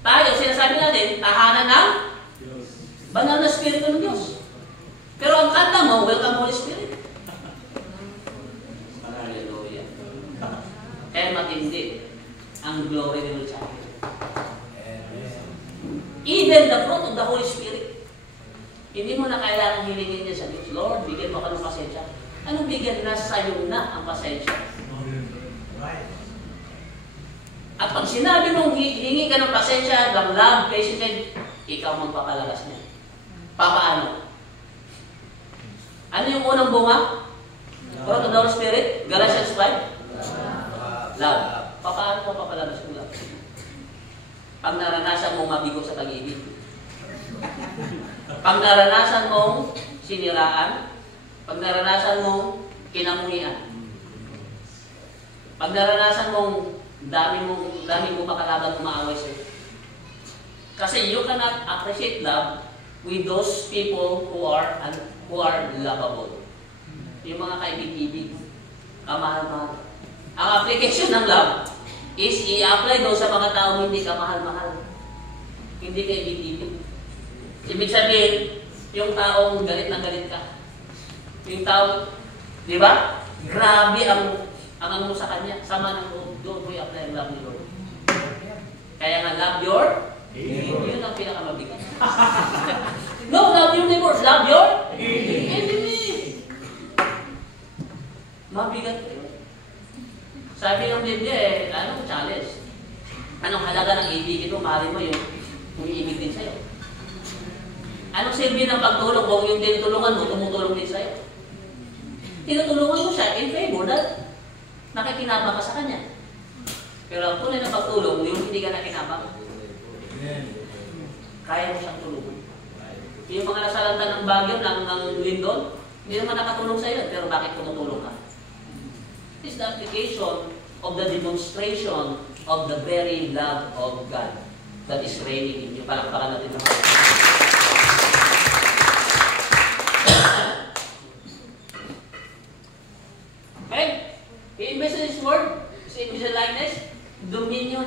tayo, sinasabi natin, tahanan ng banal na Espiritu ng Diyos. Pero ang kanta mo, welcome Holy Spirit. Hallelujah. Kaya matindi ang glory ni Lord sa akin. Even the fruit of the Holy Spirit. Hindi mo na kailangan hilingin niya sa Diyos. Lord, bigyan mo ka ng pasensya. Anong bigyan na sa'yo na ang pasensya? At pag sinabi mong hingi ka ng pasensya, ng love, patience, ikaw magpapalagas niya. Papaano? Ano yung unang bunga? Fruit of the Holy Spirit? Galatians 5? Love. Papaano mo papalagas yung love? Pag naranasan mong mabigo sa pag-ibig. Pag naranasan mong siniraan, pag naranasan mong kinamuhian, pag naranasan mong dami mong makalaban umaaway sa'yo. Kasi you cannot appreciate love with those people who are lovable. Yung mga kaibig-ibig, kamahal-mahal. Ang application ng love is i-apply doon sa mga taong hindi kamahal-mahal. Hindi kaibig-ibig. Ibig sabihin, yung taong galit na galit ka. Yung taong, di ba? Grabe ang ano mo sa kanya. Sama ng loob, doon mo i-apply ang love ni Lord. Kaya nga, love your neighbor. Yun ang pinakamabigat. No, love your neighbor. Love your enemy. Mabigat ko yun. Sabi ng Biblia anong challenge? Anong halaga ng ibigin mo, mahalin mo yung umiibig din sa'yo? Anong silbi ng pagtulong kung yung tinutulungan mo, tumutulong din sa'yo? Tinutulungan mo siya in favor that nakikinabang ka sa kanya. Pero ang tunay na pagtulong, yung hindi ka nakinabang, kaya mo siyang tulungan. Yung mga nasalanta ng bagyo, ng lindol, hindi naman nakatulong sa'yo, pero bakit tumutulong ka? It is the application of the demonstration of the very love of God that is reigning in you. Palakpakan natin naman. Okay? I-invest in His Word, sa image and likeness, dominion.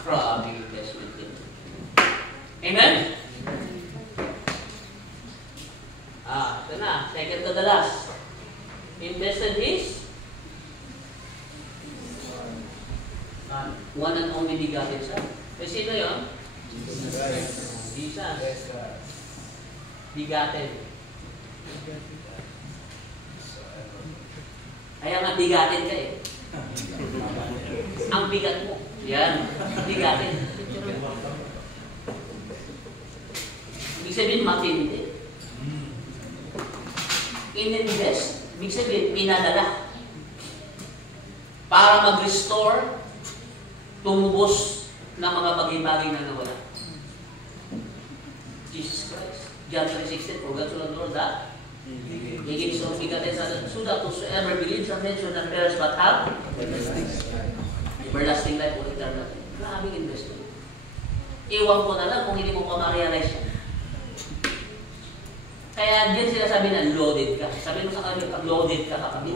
Grabe investment din. Amen? Ito na. Second to the last. Invested His one and only begotten Son. Sino yun? Jesus. Begotten. Kaya nga bigatin ka eh. Ang bigat mo. Yan. Bigatin. Ibig sabihin, matindi. In-invest. Ibig sabihin, pinadala. Para mag-restore, tumubos ng mga bagay-bagay na nawala. Jesus Christ. John 3:16, for God so loved the world that He gives His only begotten Son, so that whosoever believes on Him should not perish but have everlasting life or eternal life. Maraming investment. Iwan ko na lang kung hindi mo pa ma-realize yan. Kaya din sila sabi na loaded ka. Sabi mo sa kanila, loaded ka kapatid.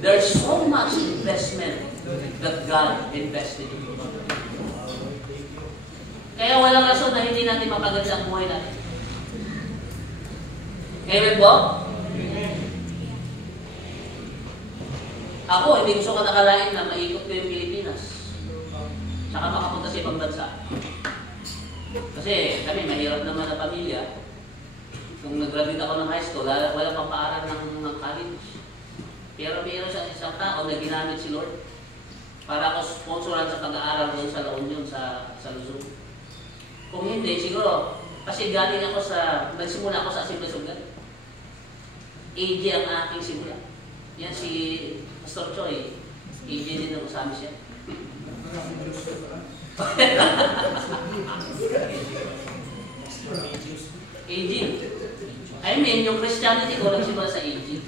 There's so much investment that God invested in you. Kaya walang rason na hindi natin mapaganda ang buhay natin. Amen po? Ako, hindi gusto ko nakalain na maikot ko yung Pilipinas. Saka makapunta sa ibang bansa. Kasi kami, mahirap naman na pamilya. Kung nag-graduate ako ng high school, wala pang paaral ng college. Pero mayroon siya isang tao na ginamit si Lord para ako sponsoran sa pag-aaral doon sa La Union, sa Luzon. Kung hindi, siguro, kasi galing ako nagsimula ako sa Simple Sugat. AJ ang aking simula. Yan si Pastor Choi. AJ din ako sa amin siya. AJ. I mean, yung Christianity ko nagsimula sa AJ.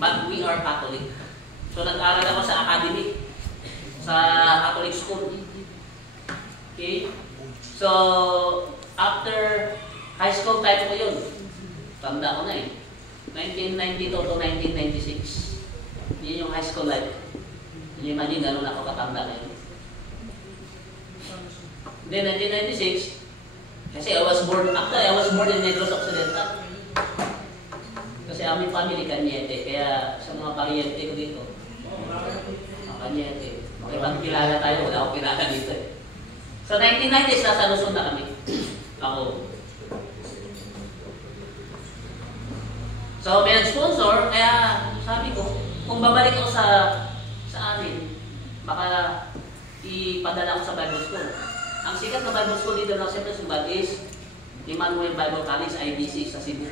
But we are Catholic. So nag-aral ako sa academic. Sa Catholic school. Okay? So, after high school time ko yun, tanda ko na eh. 1992 to 1996. Yun yung high school life. Yung imagine, gano'n ako katanda na yun. Then 1996, kasi I was born in Negros Occidental. Kasi aming family Cañete, kaya sa mga pariente ko dito, Cañete. Makipagkilala tayo, wala akong kilala dito eh. Sa 1990s, nasa Luzon na kami. Ako. So, may nag-sponsor, kaya sabi ko, kung babalik ako sa amin, baka ipadala ko sa Bible School. Ang sikat na Bible School dito ng Simple Sugat is Emmanuel Bible College, IBC sa Cebu.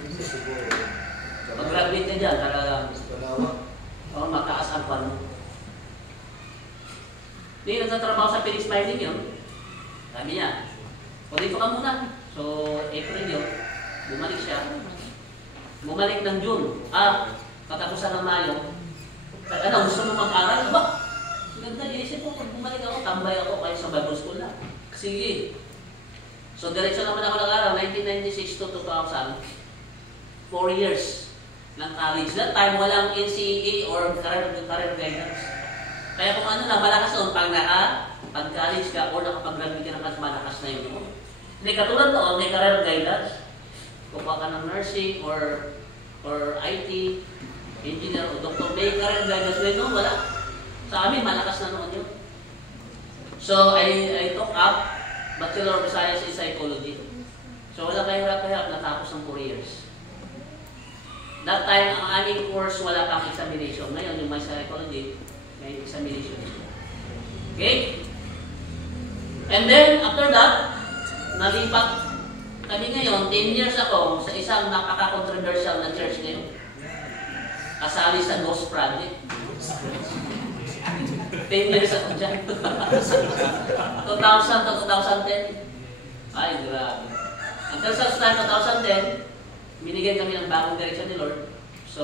Mag-graduate ka dyan, talagang mataas ang kwan mo. Hindi, nagtatrabaho sa Phoenix Mining yun. Sabi niya, o dito ka muna. So, April yun, bumalik siya. Bumalik ng June. Katapusan ng Mayo. Ano, gusto mo mag-aral? Ba? Ganda, inisip ko, kung bumalik ako, tambay ako kahit sa Bible School na. Sige. So, diretso naman ako nag-aral, 1996 to 2000. 4 years ng college. That time, walang NCEA or career guidance. Kaya kung ano na, malakas noon, pag college ka or nakapag-graduate ka na, malakas na yun. Hindi katulad noon, may career guidance. Kukuha ka ng nursing or IT, engineer o doctor, may career guidance. Noon, wala. Sa amin, malakas na naman yun. So, I took up Bachelor of Science in Psychology. So, wala kahirap-hirap, natapos ng 4 years. That time, ang aming course, wala pang examination. Ngayon, yung may psychology, may examination. Okay? And then, after that, nalipat kami ngayon, 10 years ako sa isang napaka-controversial na church ngayon. Kasali sa Ghost Project. 10 years ako dyan. 2000 to 2010. Ay, grabe. Until sa time 2010, binigyan kami ng bagong direction ni Lord. So,